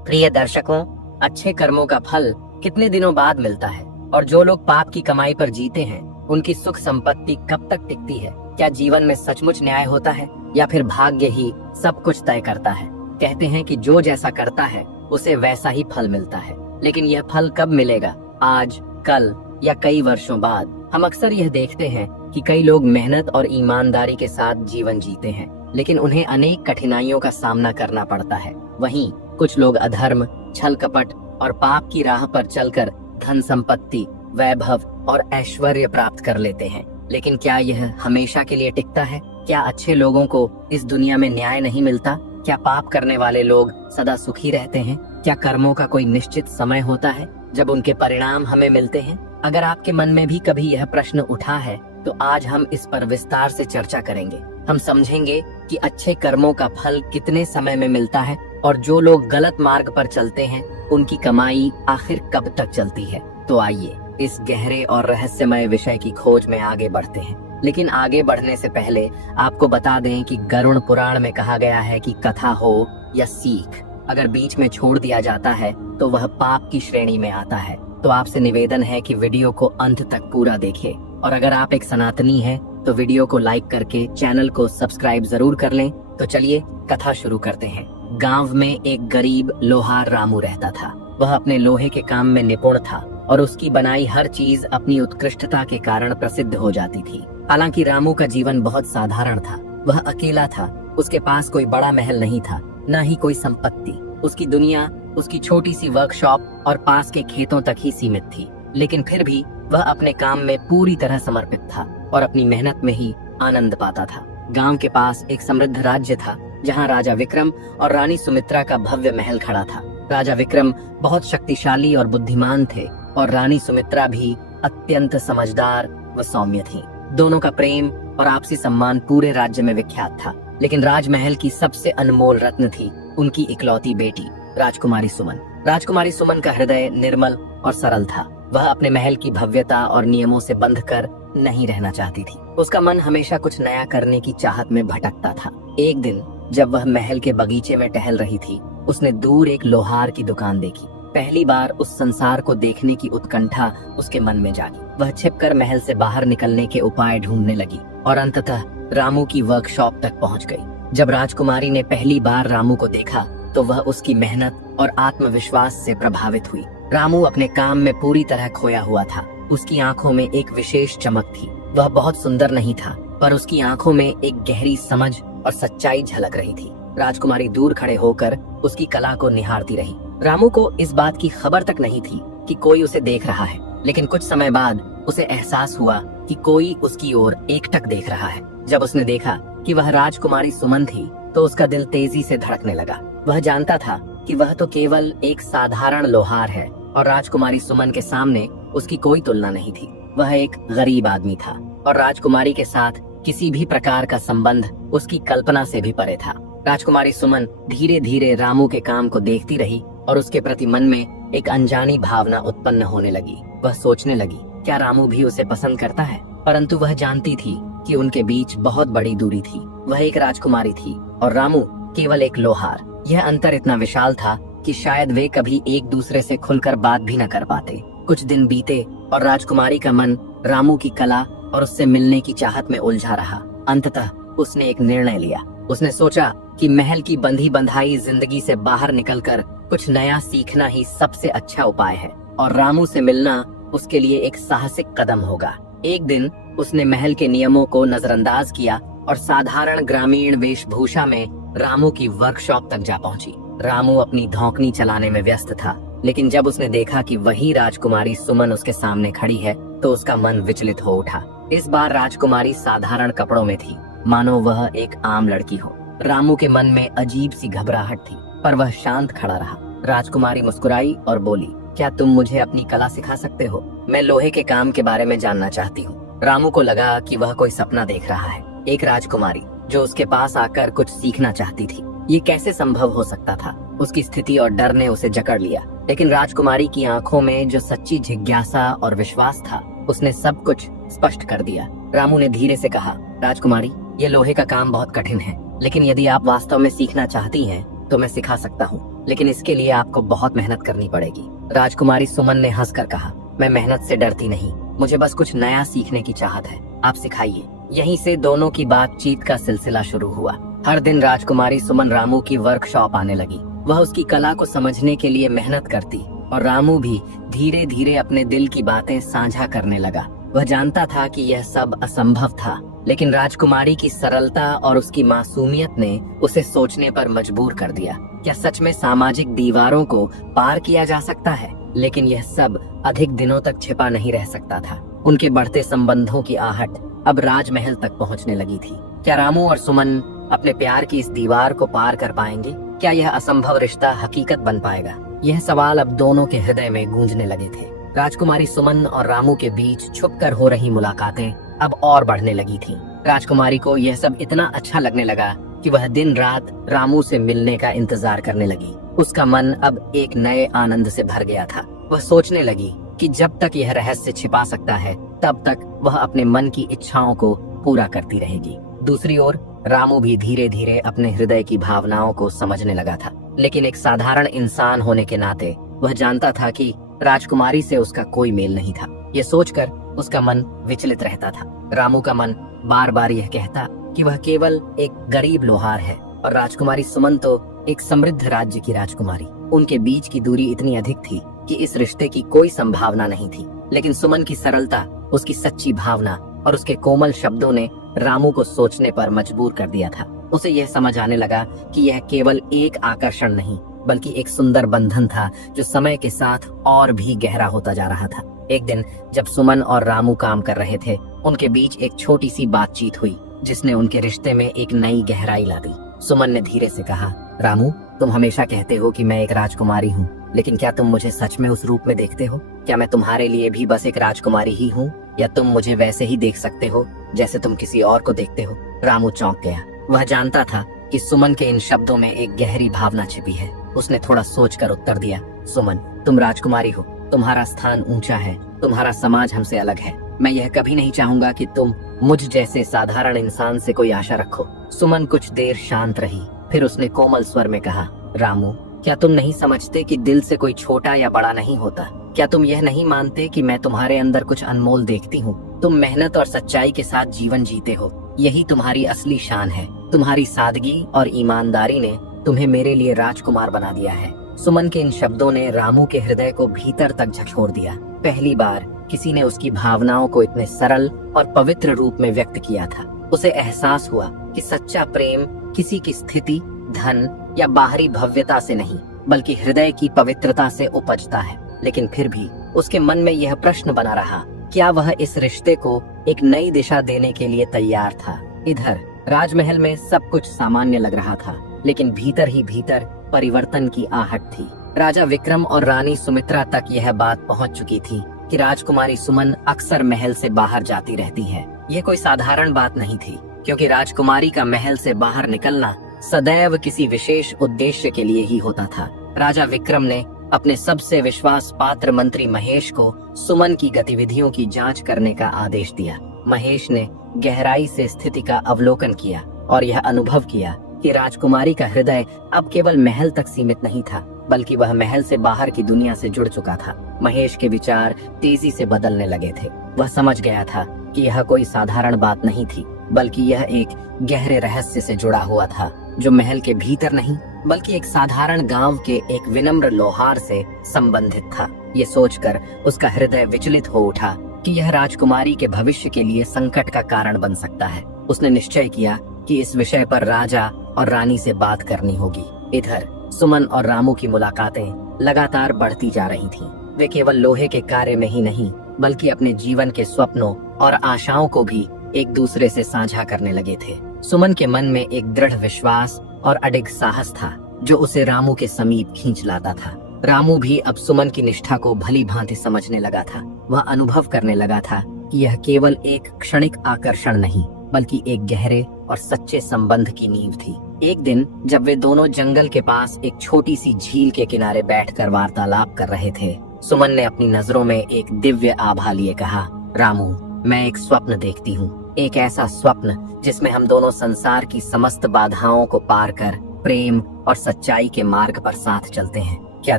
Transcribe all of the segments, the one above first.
प्रिय दर्शकों, अच्छे कर्मों का फल कितने दिनों बाद मिलता है और जो लोग पाप की कमाई पर जीते हैं उनकी सुख संपत्ति कब तक टिकती है? क्या जीवन में सचमुच न्याय होता है या फिर भाग्य ही सब कुछ तय करता है? कहते हैं कि जो जैसा करता है उसे वैसा ही फल मिलता है, लेकिन यह फल कब मिलेगा? आज, कल या कई वर्षों बाद? हम अक्सर यह देखते हैं कि कई लोग मेहनत और ईमानदारी के साथ जीवन जीते हैं, लेकिन उन्हें अनेक कठिनाइयों का सामना करना पड़ता है। वहीं कुछ लोग अधर्म, छल कपट और पाप की राह पर चलकर धन संपत्ति, वैभव और ऐश्वर्य प्राप्त कर लेते हैं। लेकिन क्या यह हमेशा के लिए टिकता है? क्या अच्छे लोगों को इस दुनिया में न्याय नहीं मिलता? क्या पाप करने वाले लोग सदा सुखी रहते हैं? क्या कर्मों का कोई निश्चित समय होता है जब उनके परिणाम हमें मिलते हैं? अगर आपके मन में भी कभी यह प्रश्न उठा है तो आज हम इस पर विस्तार से चर्चा करेंगे। हम समझेंगे कि अच्छे कर्मों का फल कितने समय में मिलता है और जो लोग गलत मार्ग पर चलते हैं उनकी कमाई आखिर कब तक चलती है। तो आइए इस गहरे और रहस्यमय विषय की खोज में आगे बढ़ते हैं। लेकिन आगे बढ़ने से पहले आपको बता दें कि गरुड़ पुराण में कहा गया है कि कथा हो या सीख, अगर बीच में छोड़ दिया जाता है तो वह पाप की श्रेणी में आता है। तो आपसे निवेदन है कि वीडियो को अंत तक पूरा देखें, और अगर आप एक सनातनी हैं तो वीडियो को लाइक करके चैनल को सब्सक्राइब जरूर कर लें। तो चलिए कथा शुरू करते हैं। गांव में एक गरीब लोहार रामू रहता था। वह अपने लोहे के काम में निपुण था और उसकी बनाई हर चीज अपनी उत्कृष्टता के कारण प्रसिद्ध हो जाती थी। हालांकि रामू का जीवन बहुत साधारण था। वह अकेला था, उसके पास कोई बड़ा महल नहीं था, न ही कोई संपत्ति। उसकी दुनिया उसकी छोटी सी वर्कशॉप और पास के खेतों तक ही सीमित थी। लेकिन फिर भी वह अपने काम में पूरी तरह समर्पित था और अपनी मेहनत में ही आनंद पाता था। गांव के पास एक समृद्ध राज्य था जहां राजा विक्रम और रानी सुमित्रा का भव्य महल खड़ा था। राजा विक्रम बहुत शक्तिशाली और बुद्धिमान थे और रानी सुमित्रा भी अत्यंत समझदार व सौम्य थी। दोनों का प्रेम और आपसी सम्मान पूरे राज्य में विख्यात था। लेकिन राजमहल की सबसे अनमोल रत्न थी उनकी इकलौती बेटी राजकुमारी सुमन। राजकुमारी सुमन का हृदय निर्मल और सरल था। वह अपने महल की भव्यता और नियमों से बंधकर नहीं रहना चाहती थी। उसका मन हमेशा कुछ नया करने की चाहत में भटकता था। एक दिन जब वह महल के बगीचे में टहल रही थी, उसने दूर एक लोहार की दुकान देखी। पहली बार उस संसार को देखने की उत्कंठा उसके मन में जागी। वह छिपकर महल से बाहर निकलने के उपाय ढूंढने लगी और अंततः रामू की वर्कशॉप तक पहुंच गई। जब राजकुमारी ने पहली बार रामू को देखा तो वह उसकी मेहनत और आत्मविश्वास से प्रभावित हुई। रामू अपने काम में पूरी तरह खोया हुआ था। उसकी आंखों में एक विशेष चमक थी। वह बहुत सुंदर नहीं था, पर उसकी आंखों में एक गहरी समझ और सच्चाई झलक रही थी। राजकुमारी दूर खड़े होकर उसकी कला को निहारती रही। रामू को इस बात की खबर तक नहीं थी कि कोई उसे देख रहा है, लेकिन कुछ समय बाद उसे एहसास हुआ कि कोई उसकी ओर एकटक देख रहा है। जब उसने देखा कि वह राजकुमारी सुमन थी तो उसका दिल तेजी से धड़कने लगा। वह जानता था कि वह तो केवल एक साधारण लोहार है और राजकुमारी सुमन के सामने उसकी कोई तुलना नहीं थी। वह एक गरीब आदमी था और राजकुमारी के साथ किसी भी प्रकार का संबंध उसकी कल्पना से भी परे था। राजकुमारी सुमन धीरे धीरे रामू के काम को देखती रही और उसके प्रति मन में एक अनजानी भावना उत्पन्न होने लगी। वह सोचने लगी, क्या रामू भी उसे पसंद करता है? परंतु वह जानती थी कि उनके बीच बहुत बड़ी दूरी थी। वह एक राजकुमारी थी और रामू केवल एक लोहार। यह अंतर इतना विशाल था कि शायद वे कभी एक दूसरे से खुलकर बात भी न कर पाते। कुछ दिन बीते और राजकुमारी का मन रामू की कला और उससे मिलने की चाहत में उलझा रहा। अंततः उसने एक निर्णय लिया। उसने सोचा कि महल की बंधी बंधाई जिंदगी से बाहर निकलकर कुछ नया सीखना ही सबसे अच्छा उपाय है और रामू से मिलना उसके लिए एक साहसिक कदम होगा। एक दिन उसने महल के नियमों को नजरअंदाज किया और साधारण ग्रामीण वेशभूषा में रामू की वर्कशॉप तक जा पहुंची। रामू अपनी धौंकनी चलाने में व्यस्त था, लेकिन जब उसने देखा कि वही राजकुमारी सुमन उसके सामने खड़ी है तो उसका मन विचलित हो उठा। इस बार राजकुमारी साधारण कपड़ों में थी, मानो वह एक आम लड़की हो। रामू के मन में अजीब सी घबराहट थी, पर वह शांत खड़ा रहा। राजकुमारी मुस्कुराई और बोली, क्या तुम मुझे अपनी कला सिखा सकते हो? मैं लोहे के काम के बारे में जानना चाहती हूँ। रामू को लगा कि वह कोई सपना देख रहा है, एक राजकुमारी जो उसके पास आकर कुछ सीखना चाहती थी। ये कैसे संभव हो सकता था? उसकी स्थिति और डर ने उसे जकड़ लिया। लेकिन राजकुमारी की आंखों में जो सच्ची जिज्ञासा और विश्वास था, उसने सब कुछ स्पष्ट कर दिया। रामू ने धीरे से कहा, राजकुमारी, ये लोहे का काम बहुत कठिन है, लेकिन यदि आप वास्तव में सीखना चाहती हैं तो मैं सिखा सकता हूँ। लेकिन इसके लिए आपको बहुत मेहनत करनी पड़ेगी। राजकुमारी सुमन ने हंसकर कहा, मैं मेहनत से डरती नहीं, मुझे बस कुछ नया सीखने की चाहत है, आप सिखाइए। यहीं से दोनों की बातचीत का सिलसिला शुरू हुआ। हर दिन राजकुमारी सुमन रामू की वर्कशॉप आने लगी। वह उसकी कला को समझने के लिए मेहनत करती और रामू भी धीरे धीरे अपने दिल की बातें साझा करने लगा। वह जानता था कि यह सब असंभव था, लेकिन राजकुमारी की सरलता और उसकी मासूमियत ने उसे सोचने पर मजबूर कर दिया। क्या सच में सामाजिक दीवारों को पार किया जा सकता है? लेकिन यह सब अधिक दिनों तक छिपा नहीं रह सकता था। उनके बढ़ते संबंधों की आहट अब राजमहल तक पहुंचने लगी थी। क्या रामू और सुमन अपने प्यार की इस दीवार को पार कर पाएंगे? क्या यह असंभव रिश्ता हकीकत बन पाएगा? यह सवाल अब दोनों के हृदय में गूंजने लगे थे। राजकुमारी सुमन और रामू के बीच छुपकर हो रही मुलाकातें अब और बढ़ने लगी थीं। राजकुमारी को यह सब इतना अच्छा लगने लगा कि वह दिन रात रामू से मिलने का इंतजार करने लगी। उसका मन अब एक नए आनंद से भर गया था। वह सोचने लगी कि जब तक यह रहस्य छिपा सकता है, तब तक वह अपने मन की इच्छाओं को पूरा करती रहेगी। दूसरी ओर रामू भी धीरे धीरे अपने हृदय की भावनाओं को समझने लगा था, लेकिन एक साधारण इंसान होने के नाते वह जानता था कि राजकुमारी से उसका कोई मेल नहीं था। ये सोचकर उसका मन विचलित रहता था। रामू का मन बार बार यह कहता कि वह केवल एक गरीब लोहार है और राजकुमारी सुमन तो एक समृद्ध राज्य की राजकुमारी। उनके बीच की दूरी इतनी अधिक थी कि इस रिश्ते की कोई संभावना नहीं थी। लेकिन सुमन की सरलता, उसकी सच्ची भावना और उसके कोमल शब्दों ने रामू को सोचने पर मजबूर कर दिया था। उसे यह समझ आने लगा कि यह केवल एक आकर्षण नहीं, बल्कि एक सुंदर बंधन था जो समय के साथ और भी गहरा होता जा रहा था। एक दिन जब सुमन और रामू काम कर रहे थे, उनके बीच एक छोटी सी बातचीत हुई जिसने उनके रिश्ते में एक नई गहराई ला दी। सुमन ने धीरे से कहा, रामू, तुम हमेशा कहते हो कि मैं एक राजकुमारी हूँ, लेकिन क्या तुम मुझे सच में उस रूप में देखते हो? क्या मैं तुम्हारे लिए भी बस एक राजकुमारी ही हूँ, या तुम मुझे वैसे ही देख सकते हो जैसे तुम किसी और को देखते हो? रामू चौंक गया। वह जानता था कि सुमन के इन शब्दों में एक गहरी भावना छिपी है। उसने थोड़ा सोचकर उत्तर दिया, सुमन, तुम राजकुमारी हो, तुम्हारा स्थान ऊंचा है, तुम्हारा समाज हमसे अलग है। मैं यह कभी नहीं चाहूंगा कि तुम मुझ जैसे साधारण इंसान से कोई आशा रखो। सुमन कुछ देर शांत रही, फिर उसने कोमल स्वर में कहा, रामू, क्या तुम नहीं समझते कि दिल से कोई छोटा या बड़ा नहीं होता? क्या तुम यह नहीं मानते कि मैं तुम्हारे अंदर कुछ अनमोल देखती हूँ? तुम मेहनत और सच्चाई के साथ जीवन जीते हो, यही तुम्हारी असली शान है। तुम्हारी सादगी और ईमानदारी ने तुम्हें मेरे लिए राजकुमार बना दिया है। सुमन के इन शब्दों ने रामू के हृदय को भीतर तक झकझोर दिया। पहली बार किसी ने उसकी भावनाओं को इतने सरल और पवित्र रूप में व्यक्त किया था। उसे एहसास हुआ कि सच्चा प्रेम किसी की स्थिति, धन या बाहरी भव्यता से नहीं, बल्कि हृदय की पवित्रता से उपजता है। लेकिन फिर भी उसके मन में यह प्रश्न बना रहा, क्या वह इस रिश्ते को एक नई दिशा देने के लिए तैयार था? इधर राजमहल में सब कुछ सामान्य लग रहा था, लेकिन भीतर ही भीतर परिवर्तन की आहट थी। राजा विक्रम और रानी सुमित्रा तक यह बात पहुंच चुकी थी कि राजकुमारी सुमन अक्सर महल से बाहर जाती रहती है। ये कोई साधारण बात नहीं थी, क्योंकि राजकुमारी का महल से बाहर निकलना सदैव किसी विशेष उद्देश्य के लिए ही होता था। राजा विक्रम ने अपने सबसे विश्वास पात्र मंत्री महेश को सुमन की गतिविधियों की जांच करने का आदेश दिया। महेश ने गहराई से स्थिति का अवलोकन किया और यह अनुभव किया कि राजकुमारी का हृदय अब केवल महल तक सीमित नहीं था, बल्कि वह महल से बाहर की दुनिया से जुड़ चुका था। महेश के विचार तेजी से बदलने लगे थे। वह समझ गया था कि यह कोई साधारण बात नहीं थी, बल्कि यह एक गहरे रहस्य से जुड़ा हुआ था, जो महल के भीतर नहीं, बल्कि एक साधारण गांव के एक विनम्र लोहार से संबंधित था। ये सोचकर उसका हृदय विचलित हो उठा कि यह राजकुमारी के भविष्य के लिए संकट का कारण बन सकता है। उसने निश्चय किया कि इस विषय पर राजा और रानी से बात करनी होगी। इधर सुमन और रामू की मुलाकातें लगातार बढ़ती जा रही थीं। वे केवल लोहे के कार्य में ही नहीं, बल्कि अपने जीवन के स्वप्नों और आशाओं को भी एक दूसरे से साझा करने लगे थे। सुमन के मन में एक दृढ़ विश्वास और अडिग साहस था, जो उसे रामू के समीप खींच लाता था। रामू भी अब सुमन की निष्ठा को भली भांति समझने लगा था। वह अनुभव करने लगा था कि यह केवल एक क्षणिक आकर्षण नहीं, बल्कि एक गहरे और सच्चे संबंध की नींव थी। एक दिन जब वे दोनों जंगल के पास एक छोटी सी झील के किनारे बैठकर वार्तालाप कर रहे थे, सुमन ने अपनी नजरों में एक दिव्य आभा लिए कहा, रामू, मैं एक स्वप्न देखती हूँ, एक ऐसा स्वप्न जिसमें हम दोनों संसार की समस्त बाधाओं को पार कर प्रेम और सच्चाई के मार्ग पर साथ चलते हैं। क्या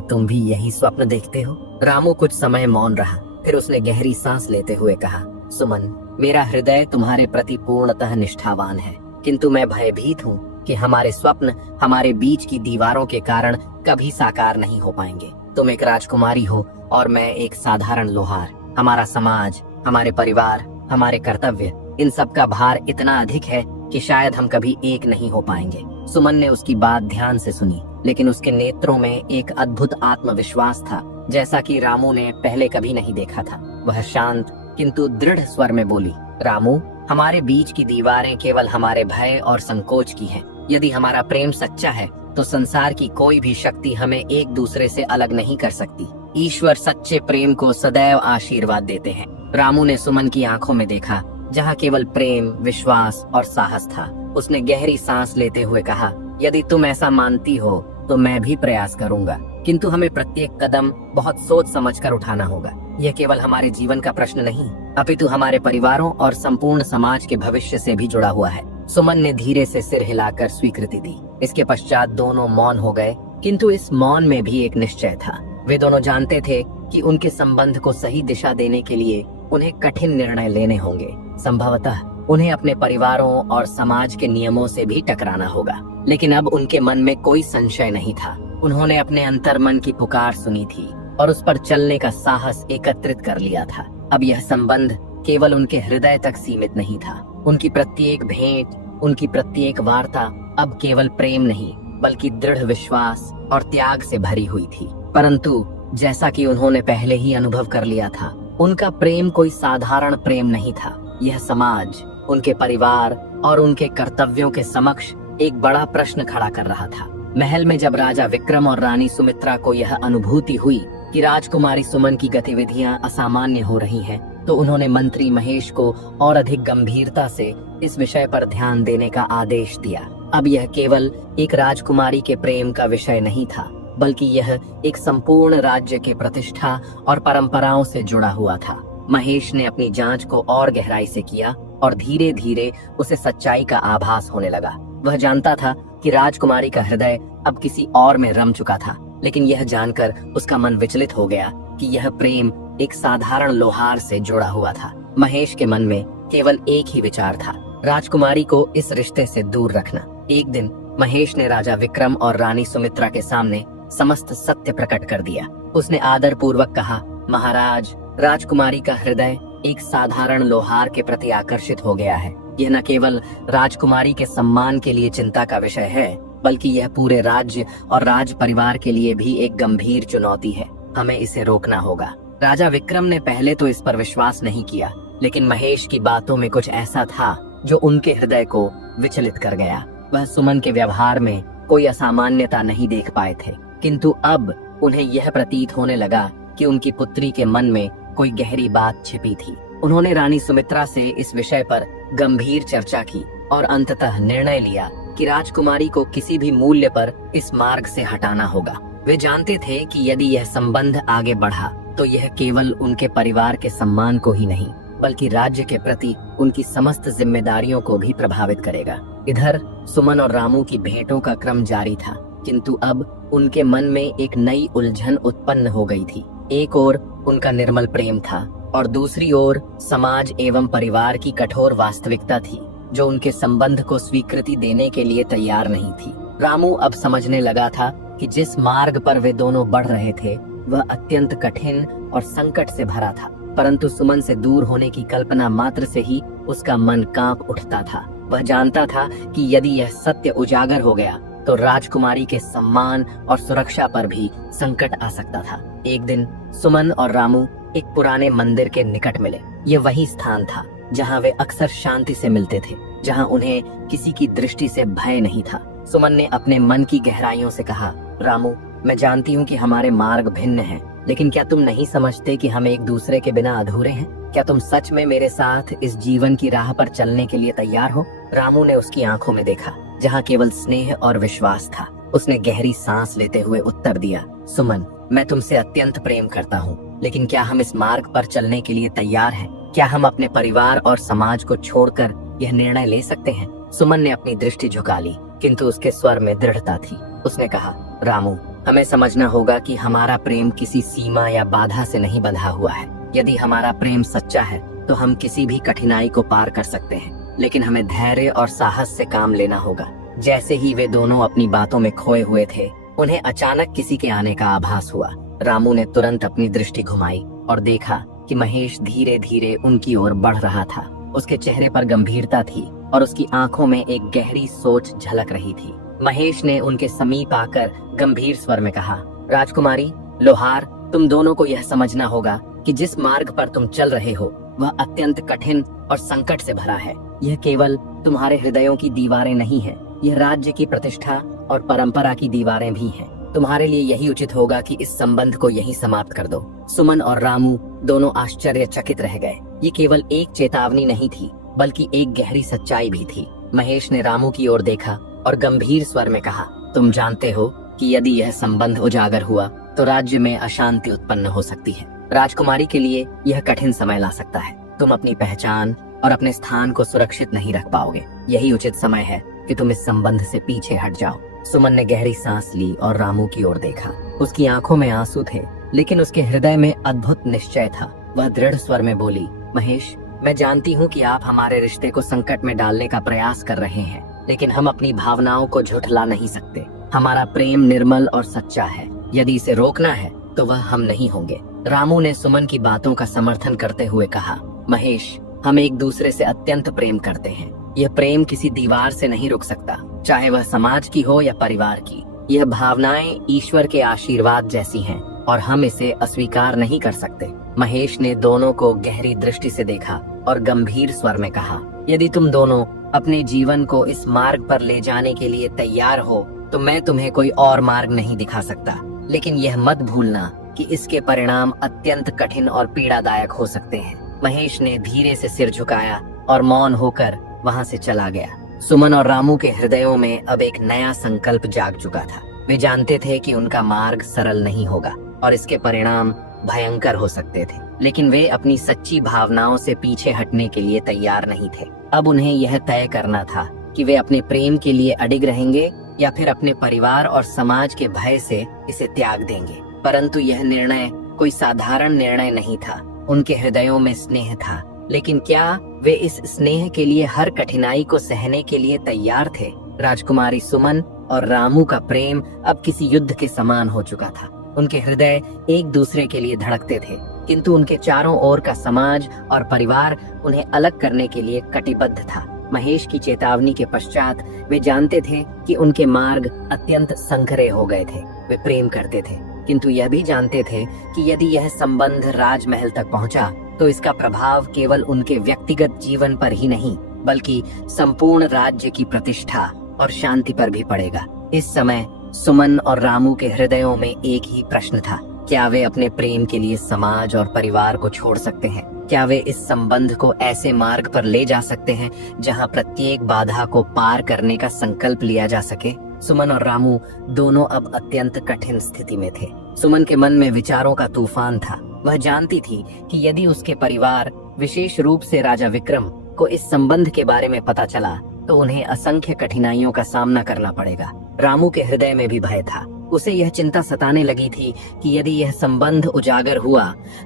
तुम भी यही स्वप्न देखते हो? रामू कुछ समय मौन रहा, फिर उसने गहरी सांस लेते हुए कहा, सुमन, मेरा हृदय तुम्हारे प्रति पूर्णतः निष्ठावान है, किंतु मैं भयभीत हूँ कि हमारे स्वप्न हमारे बीच की दीवारों के कारण कभी साकार नहीं हो पाएंगे। तुम एक राजकुमारी हो और मैं एक साधारण लोहार। हमारा समाज, हमारे परिवार, हमारे कर्तव्य, इन सब का भार इतना अधिक है कि शायद हम कभी एक नहीं हो पाएंगे। सुमन ने उसकी बात ध्यान से सुनी, लेकिन उसके नेत्रों में एक अद्भुत आत्मविश्वास था, जैसा कि रामू ने पहले कभी नहीं देखा था। वह शांत किंतु दृढ़ स्वर में बोली, रामू, हमारे बीच की दीवारें केवल हमारे भय और संकोच की हैं। यदि हमारा प्रेम सच्चा है तो संसार की कोई भी शक्ति हमें एक दूसरे से अलग नहीं कर सकती। ईश्वर सच्चे प्रेम को सदैव आशीर्वाद देते हैं। रामू ने सुमन की आंखों में देखा, जहाँ केवल प्रेम, विश्वास और साहस था। उसने गहरी सांस लेते हुए कहा, यदि तुम ऐसा मानती हो तो मैं भी प्रयास करूंगा, किंतु हमें प्रत्येक कदम बहुत सोच समझकर उठाना होगा। यह केवल हमारे जीवन का प्रश्न नहीं, अपितु हमारे परिवारों और संपूर्ण समाज के भविष्य से भी जुड़ा हुआ है। सुमन ने धीरे से सिर हिलाकर स्वीकृति दी। इसके पश्चात दोनों मौन हो गए, किंतु इस मौन में भी एक निश्चय था। वे दोनों जानते थे कि उनके संबंध को सही दिशा देने के लिए उन्हें कठिन निर्णय लेने होंगे। संभवतः उन्हें अपने परिवारों और समाज के नियमों से भी टकराना होगा, लेकिन अब उनके मन में कोई संशय नहीं था। उन्होंने अपने अंतर्मन की पुकार सुनी थी और उस पर चलने का साहस एकत्रित कर लिया था। अब यह संबंध केवल उनके हृदय तक सीमित नहीं था। उनकी प्रत्येक भेंट, उनकी प्रत्येक वार्ता अब केवल प्रेम नहीं, बल्कि दृढ़ विश्वास और त्याग से भरी हुई थी। परंतु जैसा कि उन्होंने पहले ही अनुभव कर लिया था, उनका प्रेम कोई साधारण प्रेम नहीं था। यह समाज, उनके परिवार और उनके कर्तव्यों के समक्ष एक बड़ा प्रश्न खड़ा कर रहा था। महल में जब राजा विक्रम और रानी सुमित्रा को यह अनुभूति हुई कि राजकुमारी सुमन की गतिविधियां असामान्य हो रही हैं, तो उन्होंने मंत्री महेश को और अधिक गंभीरता से इस विषय पर ध्यान देने का आदेश दिया। अब यह केवल एक राजकुमारी के प्रेम का विषय नहीं था, बल्कि यह एक संपूर्ण राज्य के प्रतिष्ठा और परंपराओं से जुड़ा हुआ था। महेश ने अपनी जांच को और गहराई से किया और धीरे धीरे उसे सच्चाई का आभास होने लगा। वह जानता था कि राजकुमारी का हृदय अब किसी और में रम चुका था, लेकिन यह जानकर उसका मन विचलित हो गया कि यह प्रेम एक साधारण लोहार से जुड़ा हुआ था। महेश के मन में केवल एक ही विचार था, राजकुमारी को इस रिश्ते से दूर रखना। एक दिन महेश ने राजा विक्रम और रानी सुमित्रा के सामने समस्त सत्य प्रकट कर दिया। उसने आदर पूर्वक कहा, महाराज, राजकुमारी का हृदय एक साधारण लोहार के प्रति आकर्षित हो गया है। यह न केवल राजकुमारी के सम्मान के लिए चिंता का विषय है, बल्कि यह पूरे राज्य और राज परिवार के लिए भी एक गंभीर चुनौती है। हमें इसे रोकना होगा। राजा विक्रम ने पहले तो इस पर विश्वास नहीं किया, लेकिन महेश की बातों में कुछ ऐसा था जो उनके हृदय को विचलित कर गया। वह सुमन के व्यवहार में कोई असामान्यता नहीं देख पाए थे, किंतु अब उन्हें यह प्रतीत होने लगा कि उनकी पुत्री के मन में कोई गहरी बात छिपी थी। उन्होंने रानी सुमित्रा से इस विषय पर गंभीर चर्चा की और अंततः निर्णय लिया कि राजकुमारी को किसी भी मूल्य पर इस मार्ग से हटाना होगा। वे जानते थे कि यदि यह संबंध आगे बढ़ा तो यह केवल उनके परिवार के सम्मान को ही नहीं, बल्कि राज्य के प्रति उनकी समस्त जिम्मेदारियों को भी प्रभावित करेगा। इधर सुमन और रामू की भेंटों का क्रम जारी था, किंतु अब उनके मन में एक नई उलझन उत्पन्न हो गई थी। एक ओर उनका निर्मल प्रेम था और दूसरी ओर समाज एवं परिवार की कठोर वास्तविकता थी, जो उनके संबंध को स्वीकृति देने के लिए तैयार नहीं थी। रामू अब समझने लगा था कि जिस मार्ग पर वे दोनों बढ़ रहे थे वह अत्यंत कठिन और संकट से भरा था, परंतु सुमन से दूर होने की कल्पना मात्र से ही उसका मन कांप उठता था। वह जानता था कि यदि यह सत्य उजागर हो गया तो राजकुमारी के सम्मान और सुरक्षा पर भी संकट आ सकता था। एक दिन सुमन और रामू एक पुराने मंदिर के निकट मिले। ये वही स्थान था जहाँ वे अक्सर शांति से मिलते थे, जहाँ उन्हें किसी की दृष्टि से भय नहीं था। सुमन ने अपने मन की गहराइयों से कहा, रामू, मैं जानती हूँ कि हमारे मार्ग भिन्न हैं, लेकिन क्या तुम नहीं समझते कि हम एक दूसरे के बिना अधूरे हैं? क्या तुम सच में मेरे साथ इस जीवन की राह पर चलने के लिए तैयार हो? रामू ने उसकी आंखों में देखा, जहाँ केवल स्नेह और विश्वास था। उसने गहरी सांस लेते हुए उत्तर दिया, सुमन, मैं तुमसे अत्यंत प्रेम करता हूँ, लेकिन क्या हम इस मार्ग पर चलने के लिए तैयार हैं? क्या हम अपने परिवार और समाज को छोड़कर यह निर्णय ले सकते हैं? सुमन ने अपनी दृष्टि झुका ली, किंतु उसके स्वर में दृढ़ता थी। उसने कहा, रामू, हमें समझना होगा कि हमारा प्रेम किसी सीमा या बाधा से नहीं बंधा हुआ है। यदि हमारा प्रेम सच्चा है तो हम किसी भी कठिनाई को पार कर सकते हैं, लेकिन हमें धैर्य और साहस से काम लेना होगा। जैसे ही वे दोनों अपनी बातों में खोए हुए थे, उन्हें अचानक किसी के आने का आभास हुआ। रामू ने तुरंत अपनी दृष्टि घुमाई और देखा कि महेश धीरे धीरे उनकी ओर बढ़ रहा था। उसके चेहरे पर गंभीरता थी और उसकी आंखों में एक गहरी सोच झलक रही थी। महेश ने उनके समीप आकर गंभीर स्वर में कहा, राजकुमारी, लोहार, तुम दोनों को यह समझना होगा कि जिस मार्ग पर तुम चल रहे हो वह अत्यंत कठिन और संकट से भरा है। यह केवल तुम्हारे हृदयों की दीवारें नहीं है, यह राज्य की प्रतिष्ठा और परंपरा की दीवारें भी हैं। तुम्हारे लिए यही उचित होगा कि इस संबंध को यहीं समाप्त कर दो। सुमन और रामू दोनों आश्चर्यचकित रह गए। ये केवल एक चेतावनी नहीं थी, बल्कि एक गहरी सच्चाई भी थी। महेश ने रामू की ओर देखा और गंभीर स्वर में कहा, तुम जानते हो कि यदि यह संबंध उजागर हुआ तो राज्य में अशांति उत्पन्न हो सकती है। राजकुमारी के लिए यह कठिन समय ला सकता है। तुम अपनी पहचान और अपने स्थान को सुरक्षित नहीं रख पाओगे। यही उचित समय है कि तुम इस संबंध से पीछे हट जाओ। सुमन ने गहरी सांस ली और रामू की ओर देखा। उसकी आंखों में आंसू थे, लेकिन उसके हृदय में अद्भुत निश्चय था। वह दृढ़ स्वर में बोली, महेश, मैं जानती हूँ कि आप हमारे रिश्ते को संकट में डालने का प्रयास कर रहे हैं, लेकिन हम अपनी भावनाओं को झुठला नहीं सकते। हमारा प्रेम निर्मल और सच्चा है। यदि इसे रोकना है तो वह हम नहीं होंगे। रामू ने सुमन की बातों का समर्थन करते हुए कहा, महेश, हम एक दूसरे से अत्यंत प्रेम करते हैं। यह प्रेम किसी दीवार से नहीं रुक सकता, चाहे वह समाज की हो या परिवार की। यह भावनाएं ईश्वर के आशीर्वाद जैसी हैं और हम इसे अस्वीकार नहीं कर सकते। महेश ने दोनों को गहरी दृष्टि से देखा और गंभीर स्वर में कहा, यदि तुम दोनों अपने जीवन को इस मार्ग पर ले जाने के लिए तैयार हो तो मैं तुम्हें कोई और मार्ग नहीं दिखा सकता, लेकिन यह मत भूलना कि इसके परिणाम अत्यंत कठिन और पीड़ादायक हो सकते हैं। महेश ने धीरे से सिर झुकाया और मौन होकर वहां से चला गया। सुमन और रामू के हृदयों में अब एक नया संकल्प जाग चुका था। वे जानते थे कि उनका मार्ग सरल नहीं होगा और इसके परिणाम भयंकर हो सकते थे, लेकिन वे अपनी सच्ची भावनाओं से पीछे हटने के लिए तैयार नहीं थे। अब उन्हें यह तय करना था कि वे अपने प्रेम के लिए अडिग रहेंगे या फिर अपने परिवार और समाज के भय से इसे त्याग देंगे। परंतु यह निर्णय कोई साधारण निर्णय नहीं था। उनके हृदयों में स्नेह था, लेकिन क्या वे इस स्नेह के लिए हर कठिनाई को सहने के लिए तैयार थे? राजकुमारी सुमन और रामू का प्रेम अब किसी युद्ध के समान हो चुका था। उनके हृदय एक दूसरे के लिए धड़कते थे, किंतु उनके चारों ओर का समाज और परिवार उन्हें अलग करने के लिए कटिबद्ध था। महेश की चेतावनी के पश्चात वे जानते थे कि उनके मार्ग अत्यंत संकरे हो गए थे। वे प्रेम करते थे, किंतु यह भी जानते थे कि यदि यह संबंध राजमहल तक पहुंचा तो इसका प्रभाव केवल उनके व्यक्तिगत जीवन पर ही नहीं, बल्कि संपूर्ण राज्य की प्रतिष्ठा और शांति पर भी पड़ेगा। इस समय सुमन और रामू के हृदयों में एक ही प्रश्न था, क्या वे अपने प्रेम के लिए समाज और परिवार को छोड़ सकते हैं? क्या वे इस संबंध को ऐसे मार्ग पर ले जा सकते हैं जहां प्रत्येक बाधा को पार करने का संकल्प लिया जा सके? सुमन और रामू दोनों अब अत्यंत कठिन स्थिति में थे। सुमन के मन में विचारों का तूफान था। वह जानती थी कि यदि उसके परिवार, विशेष रूप से राजा विक्रम को इस संबंध के बारे में पता चला तो उन्हें असंख्य कठिनाइयों का सामना करना पड़ेगा। रामू के हृदय में भी भय था। उसे यह चिंता सताने लगी थी कि यदि यह संबंध उजागर हुआ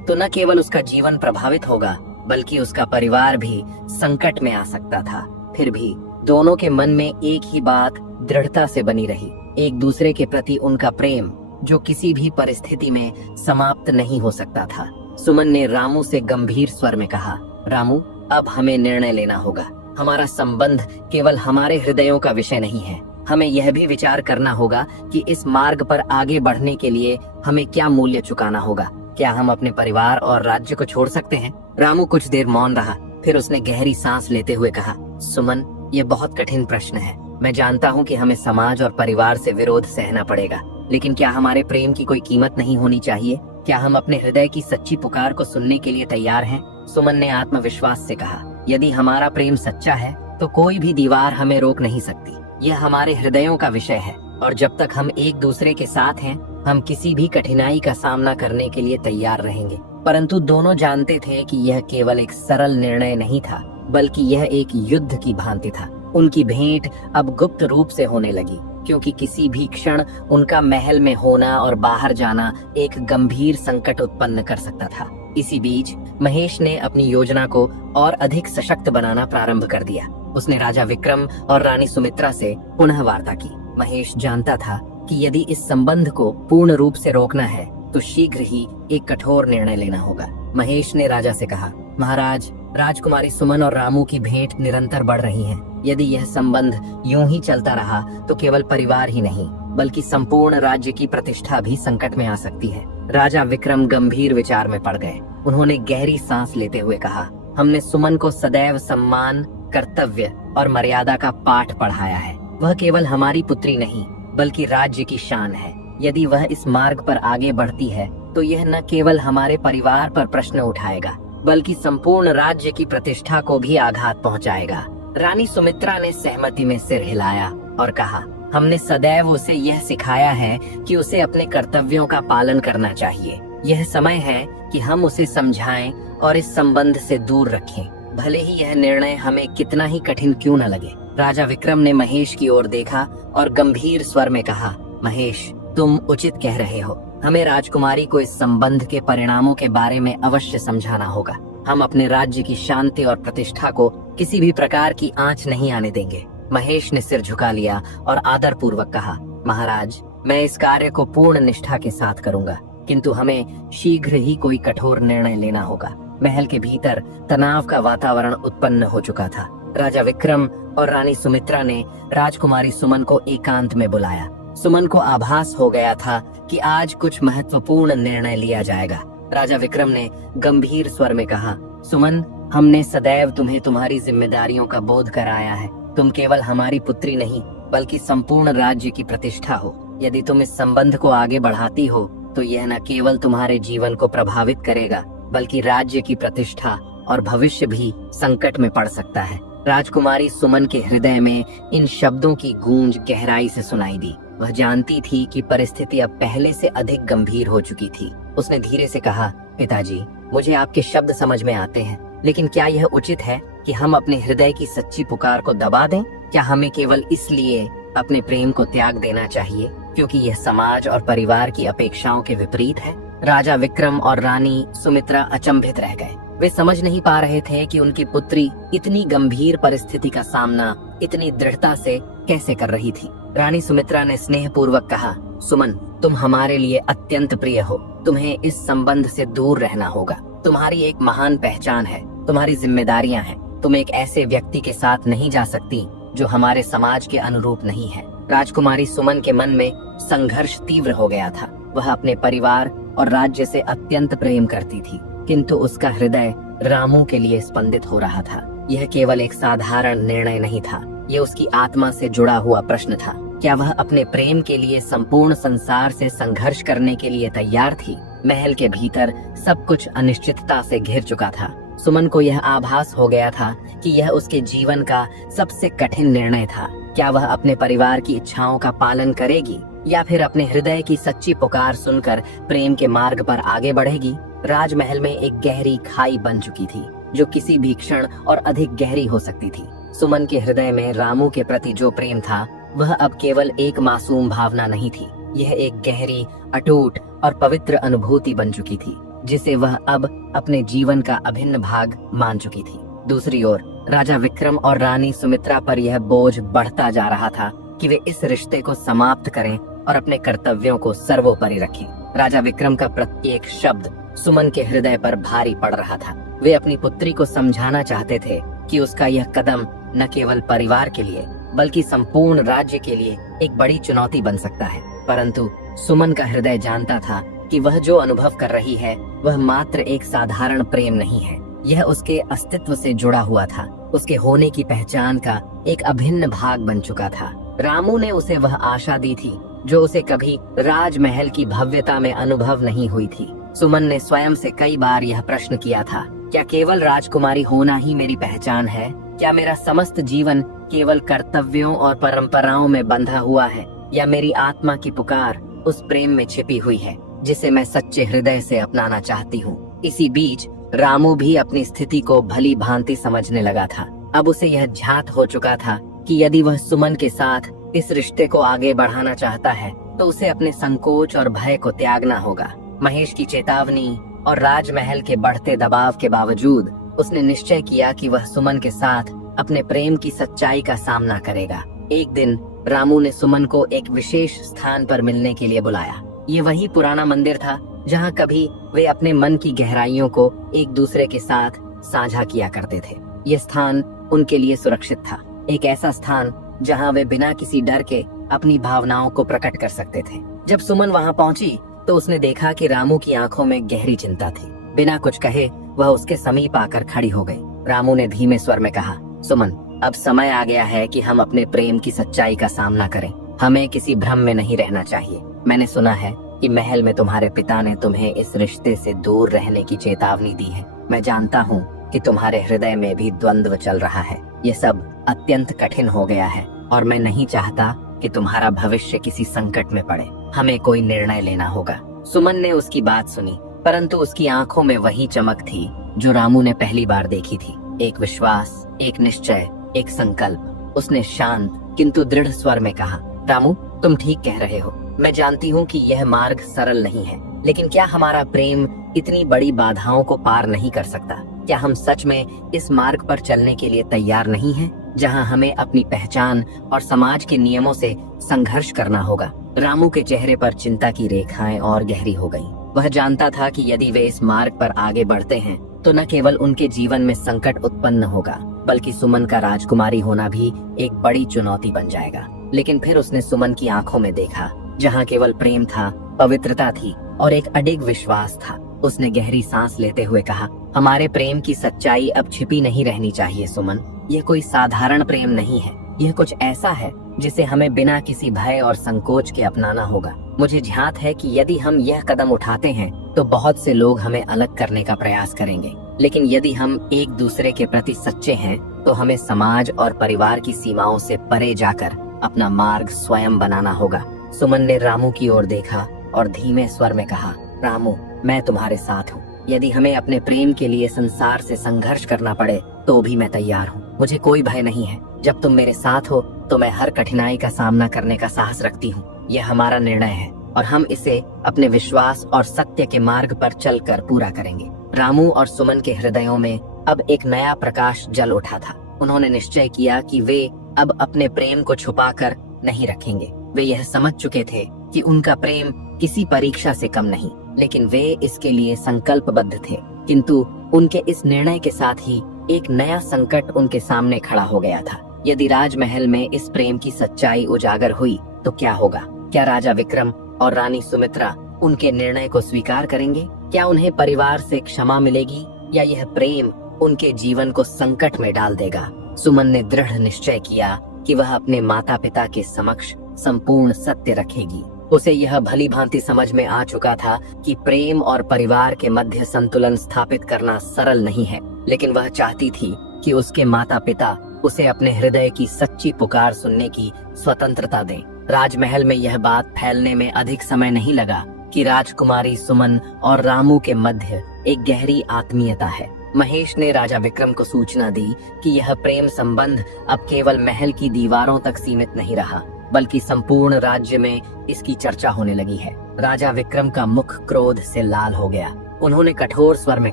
तो न केवल उसका जीवन प्रभावित होगा, बल्कि उसका परिवार भी संकट में आ सकता था। फिर भी दोनों के मन में एक ही बात दृढ़ता से बनी रही, एक दूसरे के प्रति उनका प्रेम, जो किसी भी परिस्थिति में समाप्त नहीं हो सकता था। सुमन ने रामू से गंभीर स्वर में कहा, रामू, अब हमें निर्णय लेना होगा। हमारा संबंध केवल हमारे हृदयों का विषय नहीं है। हमें यह भी विचार करना होगा कि इस मार्ग पर आगे बढ़ने के लिए हमें क्या मूल्य चुकाना होगा। क्या हम अपने परिवार और राज्य को छोड़ सकते हैं? रामू कुछ देर मौन रहा, फिर उसने गहरी सांस लेते हुए कहा, सुमन, ये बहुत कठिन प्रश्न है। मैं जानता हूँ कि हमें समाज और परिवार से विरोध सहना पड़ेगा, लेकिन क्या हमारे प्रेम की कोई कीमत नहीं होनी चाहिए? क्या हम अपने हृदय की सच्ची पुकार को सुनने के लिए तैयार हैं? सुमन ने आत्मविश्वास से कहा, यदि हमारा प्रेम सच्चा है तो कोई भी दीवार हमें रोक नहीं सकती। यह हमारे हृदयों का विषय है और जब तक हम एक दूसरे के साथ हैं, हम किसी भी कठिनाई का सामना करने के लिए तैयार रहेंगे। परंतु दोनों जानते थे कि यह केवल एक सरल निर्णय नहीं था, बल्कि यह एक युद्ध की भांति था। उनकी भेंट अब गुप्त रूप से होने लगी, क्योंकि किसी भी क्षण उनका महल में होना और बाहर जाना एक गंभीर संकट उत्पन्न कर सकता था। इसी बीच महेश ने अपनी योजना को और अधिक सशक्त बनाना प्रारंभ कर दिया। उसने राजा विक्रम और रानी सुमित्रा से पुनः वार्ता की। महेश जानता था कि यदि इस संबंध को पूर्ण रूप से रोकना है तो शीघ्र ही एक कठोर निर्णय लेना होगा। महेश ने राजा से कहा, महाराज, राजकुमारी सुमन और रामू की भेंट निरंतर बढ़ रही है। यदि यह संबंध यूं ही चलता रहा तो केवल परिवार ही नहीं बल्कि संपूर्ण राज्य की प्रतिष्ठा भी संकट में आ सकती है। राजा विक्रम गंभीर विचार में पड़ गए। उन्होंने गहरी सांस लेते हुए कहा, हमने सुमन को सदैव सम्मान, कर्तव्य और मर्यादा का पाठ पढ़ाया है। वह केवल हमारी पुत्री नहीं बल्कि राज्य की शान है। यदि वह इस मार्ग पर आगे बढ़ती है तो यह न केवल हमारे परिवार पर प्रश्न उठाएगा बल्कि संपूर्ण राज्य की प्रतिष्ठा को भी आघात पहुंचाएगा। रानी सुमित्रा ने सहमति में सिर हिलाया और कहा, हमने सदैव उसे यह सिखाया है कि उसे अपने कर्तव्यों का पालन करना चाहिए। यह समय है कि हम उसे समझाएं और इस संबंध से दूर रखें, भले ही यह निर्णय हमें कितना ही कठिन क्यों न लगे। राजा विक्रम ने महेश की ओर देखा और गंभीर स्वर में कहा, महेश, तुम उचित कह रहे हो। हमें राजकुमारी को इस संबंध के परिणामों के बारे में अवश्य समझाना होगा। हम अपने राज्य की शांति और प्रतिष्ठा को किसी भी प्रकार की आंच नहीं आने देंगे। महेश ने सिर झुका लिया और आदर पूर्वक कहा, महाराज, मैं इस कार्य को पूर्ण निष्ठा के साथ करूंगा, किंतु हमें शीघ्र ही कोई कठोर निर्णय लेना होगा। महल के भीतर तनाव का वातावरण उत्पन्न हो चुका था। राजा विक्रम और रानी सुमित्रा ने राजकुमारी सुमन को एकांत में बुलाया। सुमन को आभास हो गया था कि आज कुछ महत्वपूर्ण निर्णय लिया जाएगा। राजा विक्रम ने गंभीर स्वर में कहा, सुमन, हमने सदैव तुम्हें तुम्हारी जिम्मेदारियों का बोध कराया है। तुम केवल हमारी पुत्री नहीं बल्कि संपूर्ण राज्य की प्रतिष्ठा हो। यदि तुम इस संबंध को आगे बढ़ाती हो तो यह न केवल तुम्हारे जीवन को प्रभावित करेगा बल्कि राज्य की प्रतिष्ठा और भविष्य भी संकट में पड़ सकता है। राजकुमारी सुमन के हृदय में इन शब्दों की गूंज गहराई से सुनाई दी। वह जानती थी कि परिस्थिति अब पहले से अधिक गंभीर हो चुकी थी। उसने धीरे से कहा, पिताजी, मुझे आपके शब्द समझ में आते हैं, लेकिन क्या यह उचित है कि हम अपने हृदय की सच्ची पुकार को दबा दें? क्या हमें केवल इसलिए अपने प्रेम को त्याग देना चाहिए क्योंकि यह समाज और परिवार की अपेक्षाओं के विपरीत है? राजा विक्रम और रानी सुमित्रा अचंभित रह गए। वे समझ नहीं पा रहे थे कि उनकी पुत्री इतनी गंभीर परिस्थिति का सामना इतनी दृढ़ता से कैसे कर रही थी। रानी सुमित्रा ने स्नेहपूर्वक कहा, सुमन, तुम हमारे लिए अत्यंत प्रिय हो। तुम्हें इस संबंध से दूर रहना होगा। तुम्हारी एक महान पहचान है, तुम्हारी जिम्मेदारियां हैं। तुम एक ऐसे व्यक्ति के साथ नहीं जा सकती जो हमारे समाज के अनुरूप नहीं है। राजकुमारी सुमन के मन में संघर्ष तीव्र हो गया था। वह अपने परिवार और राज्य से अत्यंत प्रेम करती थी, किंतु उसका हृदय रामू के लिए स्पंदित हो रहा था। यह केवल एक साधारण निर्णय नहीं था, यह उसकी आत्मा से जुड़ा हुआ प्रश्न था। क्या वह अपने प्रेम के लिए संपूर्ण संसार से संघर्ष करने के लिए तैयार थी? महल के भीतर सब कुछ अनिश्चितता से घिर चुका था। सुमन को यह आभास हो गया था कि यह उसके जीवन का सबसे कठिन निर्णय था। क्या वह अपने परिवार की इच्छाओं का पालन करेगी या फिर अपने हृदय की सच्ची पुकार सुनकर प्रेम के मार्ग पर आगे बढ़ेगी? राजमहल में एक गहरी खाई बन चुकी थी जो किसी भी क्षण और अधिक गहरी हो सकती थी। सुमन के हृदय में रामू के प्रति जो प्रेम था वह अब केवल एक मासूम भावना नहीं थी। यह एक गहरी, अटूट और पवित्र अनुभूति बन चुकी थी जिसे वह अब अपने जीवन का अभिन्न भाग मान चुकी थी। दूसरी ओर राजा विक्रम और रानी सुमित्रा पर यह बोझ बढ़ता जा रहा था कि वे इस रिश्ते को समाप्त करें और अपने कर्तव्यों को सर्वोपरि रखें। राजा विक्रम का प्रत्येक शब्द सुमन के हृदय पर भारी पड़ रहा था। वे अपनी पुत्री को समझाना चाहते थे कि उसका यह कदम न केवल परिवार के लिए बल्कि संपूर्ण राज्य के लिए एक बड़ी चुनौती बन सकता है। परंतु सुमन का हृदय जानता था कि वह जो अनुभव कर रही है वह मात्र एक साधारण प्रेम नहीं है। यह उसके अस्तित्व से जुड़ा हुआ था, उसके होने की पहचान का एक अभिन्न भाग बन चुका था। रामू ने उसे वह आशा दी थी जो उसे कभी राजमहल की भव्यता में अनुभव नहीं हुई थी। सुमन ने स्वयं से कई बार यह प्रश्न किया था, क्या केवल राजकुमारी होना ही मेरी पहचान है? क्या मेरा समस्त जीवन केवल कर्तव्यों और परंपराओं में बंधा हुआ है, या मेरी आत्मा की पुकार उस प्रेम में छिपी हुई है जिसे मैं सच्चे हृदय से अपनाना चाहती हूँ? इसी बीच रामू भी अपनी स्थिति को भली भांति समझने लगा था। अब उसे यह झात हो चुका था कि यदि वह सुमन के साथ इस रिश्ते को आगे बढ़ाना चाहता है तो उसे अपने संकोच और भय को त्यागना होगा। महेश की चेतावनी और राजमहल के बढ़ते दबाव के बावजूद उसने निश्चय किया कि वह सुमन के साथ अपने प्रेम की सच्चाई का सामना करेगा। एक दिन रामू ने सुमन को एक विशेष स्थान पर मिलने के लिए बुलाया। ये वही पुराना मंदिर था जहाँ कभी वे अपने मन की गहराइयों को एक दूसरे के साथ साझा किया करते थे। ये स्थान उनके लिए सुरक्षित था, एक ऐसा स्थान जहाँ वे बिना किसी डर के अपनी भावनाओं को प्रकट कर सकते थे। जब सुमन वहाँ पहुंची तो उसने देखा कि रामू की आंखों में गहरी चिंता थी। बिना कुछ कहे वह उसके समीप आकर खड़ी हो गई। रामू ने धीमे स्वर में कहा, सुमन, अब समय आ गया है कि हम अपने प्रेम की सच्चाई का सामना करें। हमें किसी भ्रम में नहीं रहना चाहिए। मैंने सुना है कि महल में तुम्हारे पिता ने तुम्हें इस रिश्ते से दूर रहने की चेतावनी दी है। मैं जानता हूँ कि तुम्हारे हृदय में भी द्वंद्व चल रहा है। ये सब अत्यंत कठिन हो गया है और मैं नहीं चाहता कि तुम्हारा भविष्य किसी संकट में पड़े। हमें कोई निर्णय लेना होगा। सुमन ने उसकी बात सुनी, परंतु उसकी आंखों में वही चमक थी जो रामू ने पहली बार देखी थी। एक विश्वास, एक निश्चय, एक संकल्प। उसने शांत किंतु दृढ़ स्वर में कहा, रामू, तुम ठीक कह रहे हो। मैं जानती हूँ कि यह मार्ग सरल नहीं है, लेकिन क्या हमारा प्रेम इतनी बड़ी बाधाओं को पार नहीं कर सकता? क्या हम सच में इस मार्ग पर चलने के लिए तैयार नहीं हैं, जहां हमें अपनी पहचान और समाज के नियमों से संघर्ष करना होगा? रामू के चेहरे पर चिंता की रेखाएं और गहरी हो गईं। वह जानता था कि यदि वे इस मार्ग पर आगे बढ़ते हैं तो न केवल उनके जीवन में संकट उत्पन्न होगा, बल्कि सुमन का राजकुमारी होना भी एक बड़ी चुनौती बन जाएगा। लेकिन फिर उसने सुमन की आंखों में देखा, जहाँ केवल प्रेम था, पवित्रता थी और एक अडिग विश्वास था। उसने गहरी सांस लेते हुए कहा, हमारे प्रेम की सच्चाई अब छिपी नहीं रहनी चाहिए सुमन। यह कोई साधारण प्रेम नहीं है। यह कुछ ऐसा है जिसे हमें बिना किसी भय और संकोच के अपनाना होगा। मुझे ध्यात है कि यदि हम यह कदम उठाते हैं तो बहुत से लोग हमें अलग करने का प्रयास करेंगे, लेकिन यदि हम एक दूसरे के प्रति सच्चे हैं तो हमें समाज और परिवार की सीमाओं से परे जाकर अपना मार्ग स्वयं बनाना होगा। सुमन ने रामू की ओर देखा और धीमे स्वर में कहा, रामू, मैं तुम्हारे साथ हूँ। यदि हमें अपने प्रेम के लिए संसार से संघर्ष करना पड़े तो भी मैं तैयार हूँ। मुझे कोई भय नहीं है। जब तुम मेरे साथ हो तो मैं हर कठिनाई का सामना करने का साहस रखती हूँ। यह हमारा निर्णय है और हम इसे अपने विश्वास और सत्य के मार्ग पर चलकर पूरा करेंगे। रामू और सुमन के हृदयों में अब एक नया प्रकाश जल उठा था। उन्होंने निश्चय किया कि वे अब अपने प्रेम को छुपाकर नहीं रखेंगे। वे यह समझ चुके थे कि उनका प्रेम किसी परीक्षा से कम नहीं, लेकिन वे इसके लिए संकल्पबद्ध थे। किंतु उनके इस निर्णय के साथ ही एक नया संकट उनके सामने खड़ा हो गया था। यदि राजमहल में इस प्रेम की सच्चाई उजागर हुई तो क्या होगा? क्या राजा विक्रम और रानी सुमित्रा उनके निर्णय को स्वीकार करेंगे? क्या उन्हें परिवार से क्षमा मिलेगी या यह प्रेम उनके जीवन को संकट में डाल देगा? सुमन ने दृढ़ निश्चय किया कि वह अपने माता पिता के समक्ष संपूर्ण सत्य रखेगी। उसे यह भली भांति समझ में आ चुका था कि प्रेम और परिवार के मध्य संतुलन स्थापित करना सरल नहीं है, लेकिन वह चाहती थी कि उसके माता पिता उसे अपने हृदय की सच्ची पुकार सुनने की स्वतंत्रता दें। राजमहल में यह बात फैलने में अधिक समय नहीं लगा कि राजकुमारी सुमन और रामू के मध्य एक गहरी आत्मीयता है। महेश ने राजा विक्रम को सूचना दी कि यह प्रेम संबंध अब केवल महल की दीवारों तक सीमित नहीं रहा, बल्कि संपूर्ण राज्य में इसकी चर्चा होने लगी है। राजा विक्रम का मुख क्रोध से लाल हो गया। उन्होंने कठोर स्वर में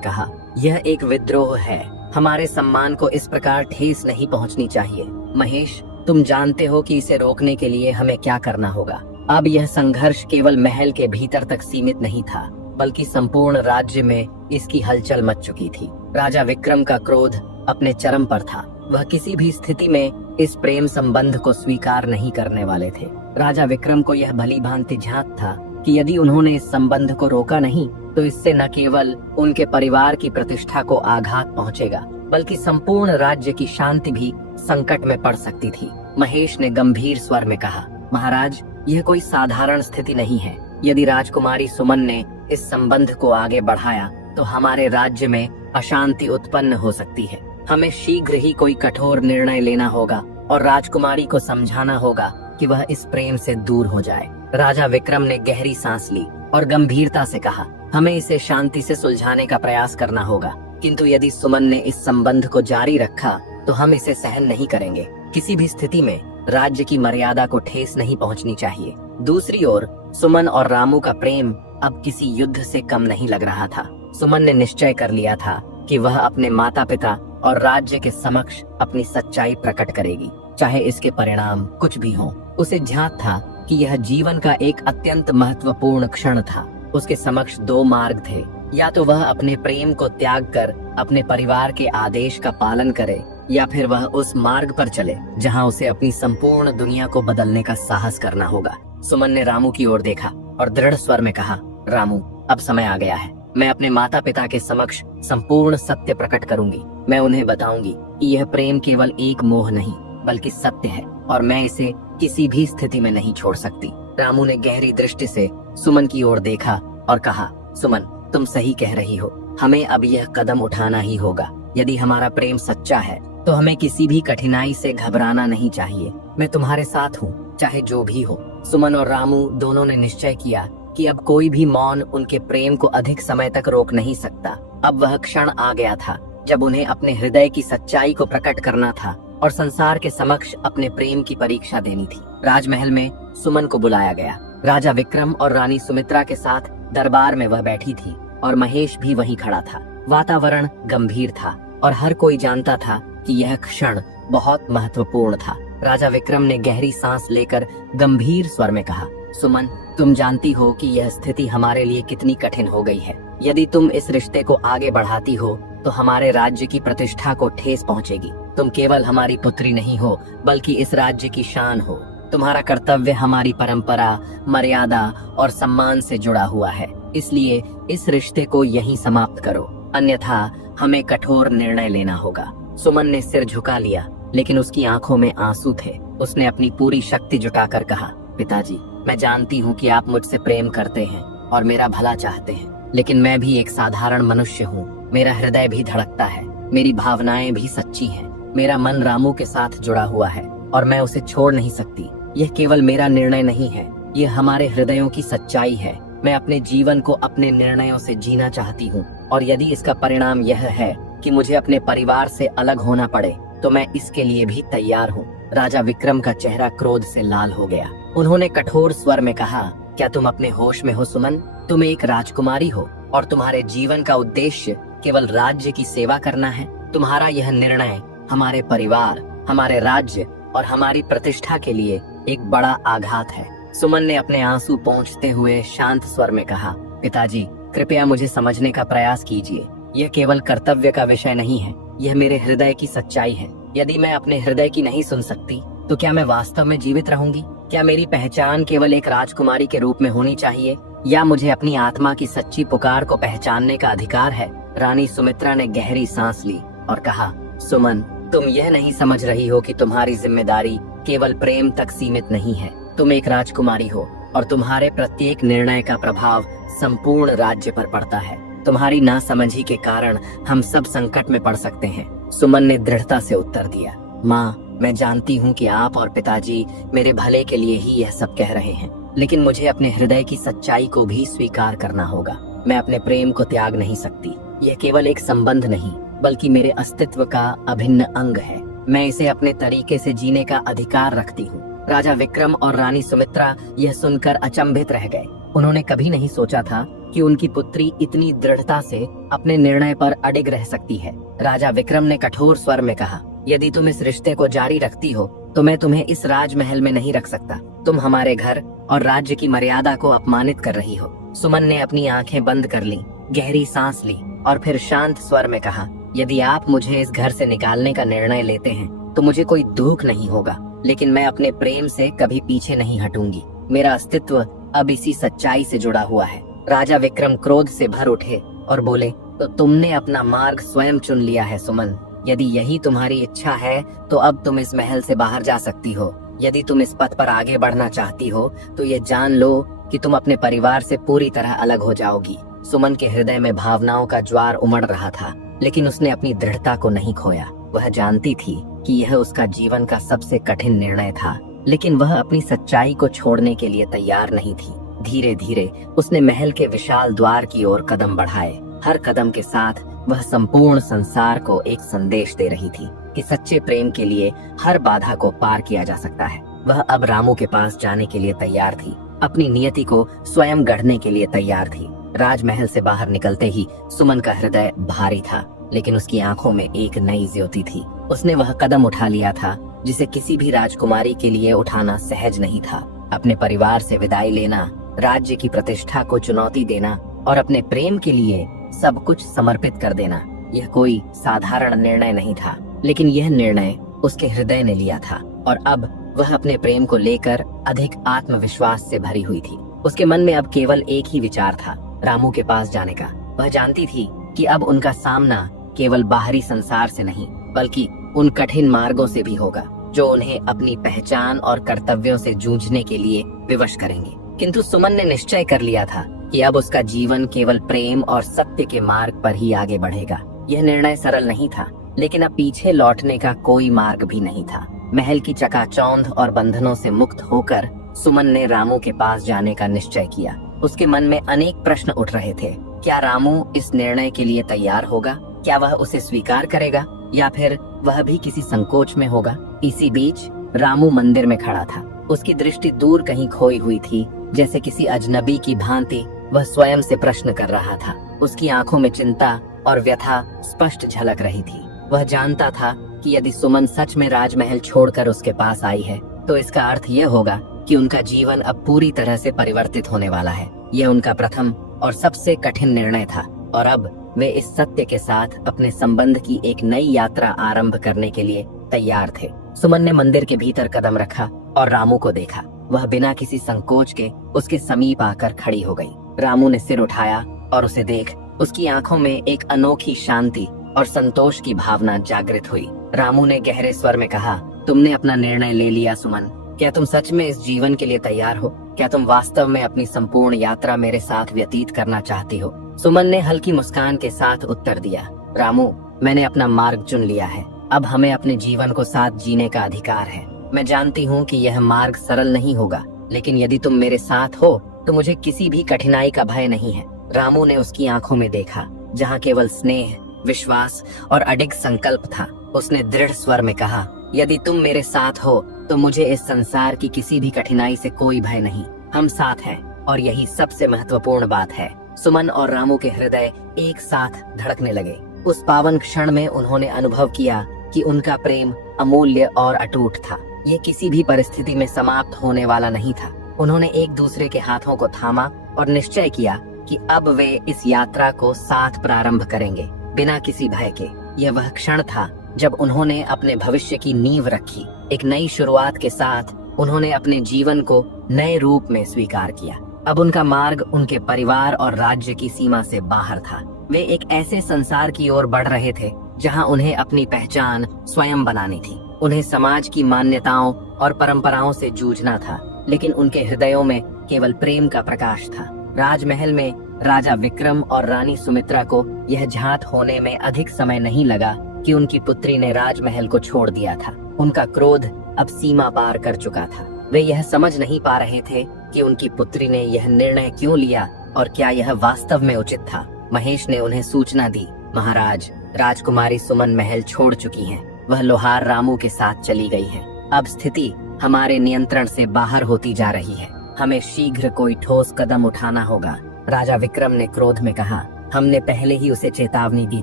कहा, यह एक विद्रोह है। हमारे सम्मान को इस प्रकार ठेस नहीं पहुंचनी चाहिए। महेश, तुम जानते हो कि इसे रोकने के लिए हमें क्या करना होगा। अब यह संघर्ष केवल महल के भीतर तक सीमित नहीं था, बल्कि संपूर्ण राज्य में इसकी हलचल मच चुकी थी। राजा विक्रम का क्रोध अपने चरम पर था। वह किसी भी स्थिति में इस प्रेम संबंध को स्वीकार नहीं करने वाले थे। राजा विक्रम को यह भली भांति ज्ञात था कि यदि उन्होंने इस संबंध को रोका नहीं तो इससे न केवल उनके परिवार की प्रतिष्ठा को आघात पहुंचेगा, बल्कि संपूर्ण राज्य की शांति भी संकट में पड़ सकती थी। महेश ने गंभीर स्वर में कहा, महाराज, यह कोई साधारण स्थिति नहीं है। यदि राजकुमारी सुमन ने इस संबंध को आगे बढ़ाया तो हमारे राज्य में अशांति उत्पन्न हो सकती है। हमें शीघ्र ही कोई कठोर निर्णय लेना होगा और राजकुमारी को समझाना होगा कि वह इस प्रेम से दूर हो जाए। राजा विक्रम ने गहरी सांस ली और गंभीरता से कहा, हमें इसे शांति से सुलझाने का प्रयास करना होगा, किंतु यदि सुमन ने इस संबंध को जारी रखा तो हम इसे सहन नहीं करेंगे। किसी भी स्थिति में राज्य की मर्यादा को ठेस नहीं पहुंचनी चाहिए। दूसरी ओर सुमन और रामू का प्रेम अब किसी युद्ध से कम नहीं लग रहा था। सुमन ने निश्चय कर लिया था कि वह अपने माता पिता और राज्य के समक्ष अपनी सच्चाई प्रकट करेगी, चाहे इसके परिणाम कुछ भी हों। उसे ज्ञात था कि यह जीवन का एक अत्यंत महत्वपूर्ण क्षण था। उसके समक्ष दो मार्ग थे, या तो वह अपने प्रेम को त्याग कर अपने परिवार के आदेश का पालन करे, या फिर वह उस मार्ग पर चले जहां उसे अपनी संपूर्ण दुनिया को बदलने का साहस करना होगा। सुमन ने रामू की ओर देखा और दृढ़ स्वर में कहा, रामू, अब समय आ गया है। मैं अपने माता पिता के समक्ष संपूर्ण सत्य प्रकट करूंगी। मैं उन्हें बताऊंगी कि यह प्रेम केवल एक मोह नहीं बल्कि सत्य है और मैं इसे किसी भी स्थिति में नहीं छोड़ सकती। रामू ने गहरी दृष्टि से सुमन की ओर देखा और कहा, सुमन, तुम सही कह रही हो। हमें अब यह कदम उठाना ही होगा। यदि हमारा प्रेम सच्चा है तो हमें किसी भी कठिनाई से घबराना नहीं चाहिए। मैं तुम्हारे साथ हूँ, चाहे जो भी हो। सुमन और रामू दोनों ने निश्चय किया कि अब कोई भी मौन उनके प्रेम को अधिक समय तक रोक नहीं सकता। अब वह क्षण आ गया था जब उन्हें अपने हृदय की सच्चाई को प्रकट करना था और संसार के समक्ष अपने प्रेम की परीक्षा देनी थी। राजमहल में सुमन को बुलाया गया। राजा विक्रम और रानी सुमित्रा के साथ दरबार में वह बैठी थी और महेश भी वहीं खड़ा था। वातावरण गंभीर था और हर कोई जानता था कि यह क्षण बहुत महत्वपूर्ण था। राजा विक्रम ने गहरी सांस लेकर गंभीर स्वर में कहा, सुमन, तुम जानती हो कि यह स्थिति हमारे लिए कितनी कठिन हो गई है। यदि तुम इस रिश्ते को आगे बढ़ाती हो तो हमारे राज्य की प्रतिष्ठा को ठेस पहुंचेगी। तुम केवल हमारी पुत्री नहीं हो बल्कि इस राज्य की शान हो। तुम्हारा कर्तव्य हमारी परंपरा, मर्यादा और सम्मान से जुड़ा हुआ है। इसलिए इस रिश्ते को यहीं समाप्त करो, अन्यथा हमें कठोर निर्णय लेना होगा। सुमन ने सिर झुका लिया, लेकिन उसकी आंखों में आंसू थे। उसने अपनी पूरी शक्ति जुटाकर कहा, पिताजी, मैं जानती हूँ कि आप मुझसे प्रेम करते हैं और मेरा भला चाहते हैं, लेकिन मैं भी एक साधारण मनुष्य हूँ। मेरा हृदय भी धड़कता है, मेरी भावनाएं भी सच्ची हैं। मेरा मन रामू के साथ जुड़ा हुआ है और मैं उसे छोड़ नहीं सकती। यह केवल मेरा निर्णय नहीं है, यह हमारे हृदयों की सच्चाई है। मैं अपने जीवन को अपने निर्णयों से जीना चाहती हूँ और यदि इसका परिणाम यह है कि मुझे अपने परिवार से अलग होना पड़े तो मैं इसके लिए भी तैयार हूँ। राजा विक्रम का चेहरा क्रोध से लाल हो गया। उन्होंने कठोर स्वर में कहा, क्या तुम अपने होश में हो सुमन? तुम एक राजकुमारी हो और तुम्हारे जीवन का उद्देश्य केवल राज्य की सेवा करना है। तुम्हारा यह निर्णय हमारे परिवार, हमारे राज्य और हमारी प्रतिष्ठा के लिए एक बड़ा आघात है। सुमन ने अपने आंसू पोंछते हुए शांत स्वर में कहा, पिताजी, कृपया मुझे समझने का प्रयास कीजिए। यह केवल कर्तव्य का विषय नहीं है, यह मेरे हृदय की सच्चाई है। यदि मैं अपने हृदय की नहीं सुन सकती तो क्या मैं वास्तव में जीवित रहूंगी? क्या मेरी पहचान केवल एक राजकुमारी के रूप में होनी चाहिए या मुझे अपनी आत्मा की सच्ची पुकार को पहचानने का अधिकार है? रानी सुमित्रा ने गहरी सांस ली और कहा, सुमन, तुम यह नहीं समझ रही हो कि तुम्हारी जिम्मेदारी केवल प्रेम तक सीमित नहीं है। तुम एक राजकुमारी हो और तुम्हारे प्रत्येक निर्णय का प्रभाव संपूर्ण राज्य पर पड़ता है। तुम्हारी नासमझी के कारण हम सब संकट में पड़ सकते हैं। सुमन ने दृढ़ता से उत्तर दिया, माँ, मैं जानती हूँ कि आप और पिताजी मेरे भले के लिए ही यह सब कह रहे हैं, लेकिन मुझे अपने हृदय की सच्चाई को भी स्वीकार करना होगा। मैं अपने प्रेम को त्याग नहीं सकती। यह केवल एक संबंध नहीं बल्कि मेरे अस्तित्व का अभिन्न अंग है। मैं इसे अपने तरीके से जीने का अधिकार रखती हूँ। राजा विक्रम और रानी सुमित्रा यह सुनकर अचंभित रह गए। उन्होंने कभी नहीं सोचा था कि उनकी पुत्री इतनी दृढ़ता से अपने निर्णय पर अडिग रह सकती है। राजा विक्रम ने कठोर स्वर में कहा, यदि तुम इस रिश्ते को जारी रखती हो तो मैं तुम्हें इस राजमहल में नहीं रख सकता। तुम हमारे घर और राज्य की मर्यादा को अपमानित कर रही हो। सुमन ने अपनी आंखें बंद कर ली, गहरी सांस ली और फिर शांत स्वर में कहा, यदि आप मुझे इस घर से निकालने का निर्णय लेते हैं तो मुझे कोई दुख नहीं होगा, लेकिन मैं अपने प्रेम से कभी पीछे नहीं हटूंगी। मेरा अस्तित्व अब इसी सच्चाई से जुड़ा हुआ है। राजा विक्रम क्रोध से भर उठे और बोले, तो तुमने अपना मार्ग स्वयं चुन लिया है सुमन। यदि यही तुम्हारी इच्छा है तो अब तुम इस महल से बाहर जा सकती हो। यदि तुम इस पथ पर आगे बढ़ना चाहती हो तो ये जान लो कि तुम अपने परिवार से पूरी तरह अलग हो जाओगी। सुमन के हृदय में भावनाओं का ज्वार उमड़ रहा था, लेकिन उसने अपनी दृढ़ता को नहीं खोया। वह जानती थी कि यह उसका जीवन का सबसे कठिन निर्णय था, लेकिन वह अपनी सच्चाई को छोड़ने के लिए तैयार नहीं थी। धीरे धीरे उसने महल के विशाल द्वार की ओर कदम बढ़ाए। हर कदम के साथ वह संपूर्ण संसार को एक संदेश दे रही थी। कि सच्चे प्रेम के लिए हर बाधा को पार किया जा सकता है। वह अब रामू के पास जाने के लिए तैयार थी, अपनी नियति को स्वयं गढ़ने के लिए तैयार थी। राजमहल से बाहर निकलते ही सुमन का हृदय भारी था, लेकिन उसकी आंखों में एक नई ज्योति थी। उसने वह कदम उठा लिया था जिसे किसी भी राजकुमारी के लिए उठाना सहज नहीं था। अपने परिवार से विदाई लेना, राज्य की प्रतिष्ठा को चुनौती देना और अपने प्रेम के लिए सब कुछ समर्पित कर देना, यह कोई साधारण निर्णय नहीं था, लेकिन यह निर्णय उसके हृदय ने लिया था। और अब वह अपने प्रेम को लेकर अधिक आत्मविश्वास से भरी हुई थी। उसके मन में अब केवल एक ही विचार था, रामू के पास जाने का। वह जानती थी कि अब उनका सामना केवल बाहरी संसार से नहीं, बल्कि उन कठिन मार्गों से भी होगा जो उन्हें अपनी पहचान और कर्तव्यों से जूझने के लिए विवश करेंगे। किंतु सुमन ने निश्चय कर लिया था कि अब उसका जीवन केवल प्रेम और सत्य के मार्ग पर ही आगे बढ़ेगा। यह निर्णय सरल नहीं था, लेकिन अब पीछे लौटने का कोई मार्ग भी नहीं था। महल की चकाचौंध और बंधनों से मुक्त होकर सुमन ने रामू के पास जाने का निश्चय किया। उसके मन में अनेक प्रश्न उठ रहे थे। क्या रामू इस निर्णय के लिए तैयार होगा? क्या वह उसे स्वीकार करेगा या फिर वह भी किसी संकोच में होगा? इसी बीच रामू मंदिर में खड़ा था। उसकी दृष्टि दूर कहीं खोई हुई थी, जैसे किसी अजनबी की भांति वह स्वयं से प्रश्न कर रहा था। उसकी आंखों में चिंता और व्यथा स्पष्ट झलक रही थी। वह जानता था कि यदि सुमन सच में राजमहल छोड़कर उसके पास आई है, तो इसका अर्थ यह होगा कि उनका जीवन अब पूरी तरह से परिवर्तित होने वाला है। यह उनका प्रथम और सबसे कठिन निर्णय था, और अब वे इस सत्य के साथ अपने संबंध की एक नई यात्रा आरंभ करने के लिए तैयार थे। सुमन ने मंदिर के भीतर कदम रखा और रामू को देखा। वह बिना किसी संकोच के उसके समीप आकर खड़ी हो गई। रामू ने सिर उठाया और उसे देख उसकी आंखों में एक अनोखी शांति और संतोष की भावना जागृत हुई। रामू ने गहरे स्वर में कहा, तुमने अपना निर्णय ले लिया सुमन। क्या तुम सच में इस जीवन के लिए तैयार हो? क्या तुम वास्तव में अपनी संपूर्ण यात्रा मेरे साथ व्यतीत करना चाहती हो? सुमन ने हल्की मुस्कान के साथ उत्तर दिया, रामू, मैंने अपना मार्ग चुन लिया है। अब हमें अपने जीवन को साथ जीने का अधिकार है। मैं जानती हूँ कि यह मार्ग सरल नहीं होगा, लेकिन यदि तुम मेरे साथ हो तो मुझे किसी भी कठिनाई का भय नहीं है। रामू ने उसकी आंखों में देखा, जहाँ केवल स्नेह, विश्वास और अडिग संकल्प था। उसने दृढ़ स्वर में कहा, यदि तुम मेरे साथ हो तो मुझे इस संसार की किसी भी कठिनाई से कोई भय नहीं। हम साथ हैं, और यही सबसे महत्वपूर्ण बात है। सुमन और रामू के हृदय एक साथ धड़कने लगे। उस पावन क्षण में उन्होंने अनुभव किया कि उनका प्रेम अमूल्य और अटूट था। यह किसी भी परिस्थिति में समाप्त होने वाला नहीं था। उन्होंने एक दूसरे के हाथों को थामा और निश्चय किया कि अब वे इस यात्रा को साथ प्रारंभ करेंगे, बिना किसी भय के। यह वह क्षण था जब उन्होंने अपने भविष्य की नींव रखी। एक नई शुरुआत के साथ उन्होंने अपने जीवन को नए रूप में स्वीकार किया। अब उनका मार्ग उनके परिवार और राज्य की सीमा से बाहर था। वे एक ऐसे संसार की ओर बढ़ रहे थे जहां उन्हें अपनी पहचान स्वयं बनानी थी। उन्हें समाज की मान्यताओं और परंपराओं से जूझना था, लेकिन उनके हृदयों में केवल प्रेम का प्रकाश था। राजमहल में राजा विक्रम और रानी सुमित्रा को यह झांत होने में अधिक समय नहीं लगा कि उनकी पुत्री ने राजमहल को छोड़ दिया था। उनका क्रोध अब सीमा पार कर चुका था। वे यह समझ नहीं पा रहे थे कि उनकी पुत्री ने यह निर्णय क्यों लिया और क्या यह वास्तव में उचित था। महेश ने उन्हें सूचना दी, महाराज, राजकुमारी सुमन महल छोड़ चुकी हैं। वह लोहार रामू के साथ चली गई है। अब स्थिति हमारे नियंत्रण से बाहर होती जा रही है। हमें शीघ्र कोई ठोस कदम उठाना होगा। राजा विक्रम ने क्रोध में कहा, हमने पहले ही उसे चेतावनी दी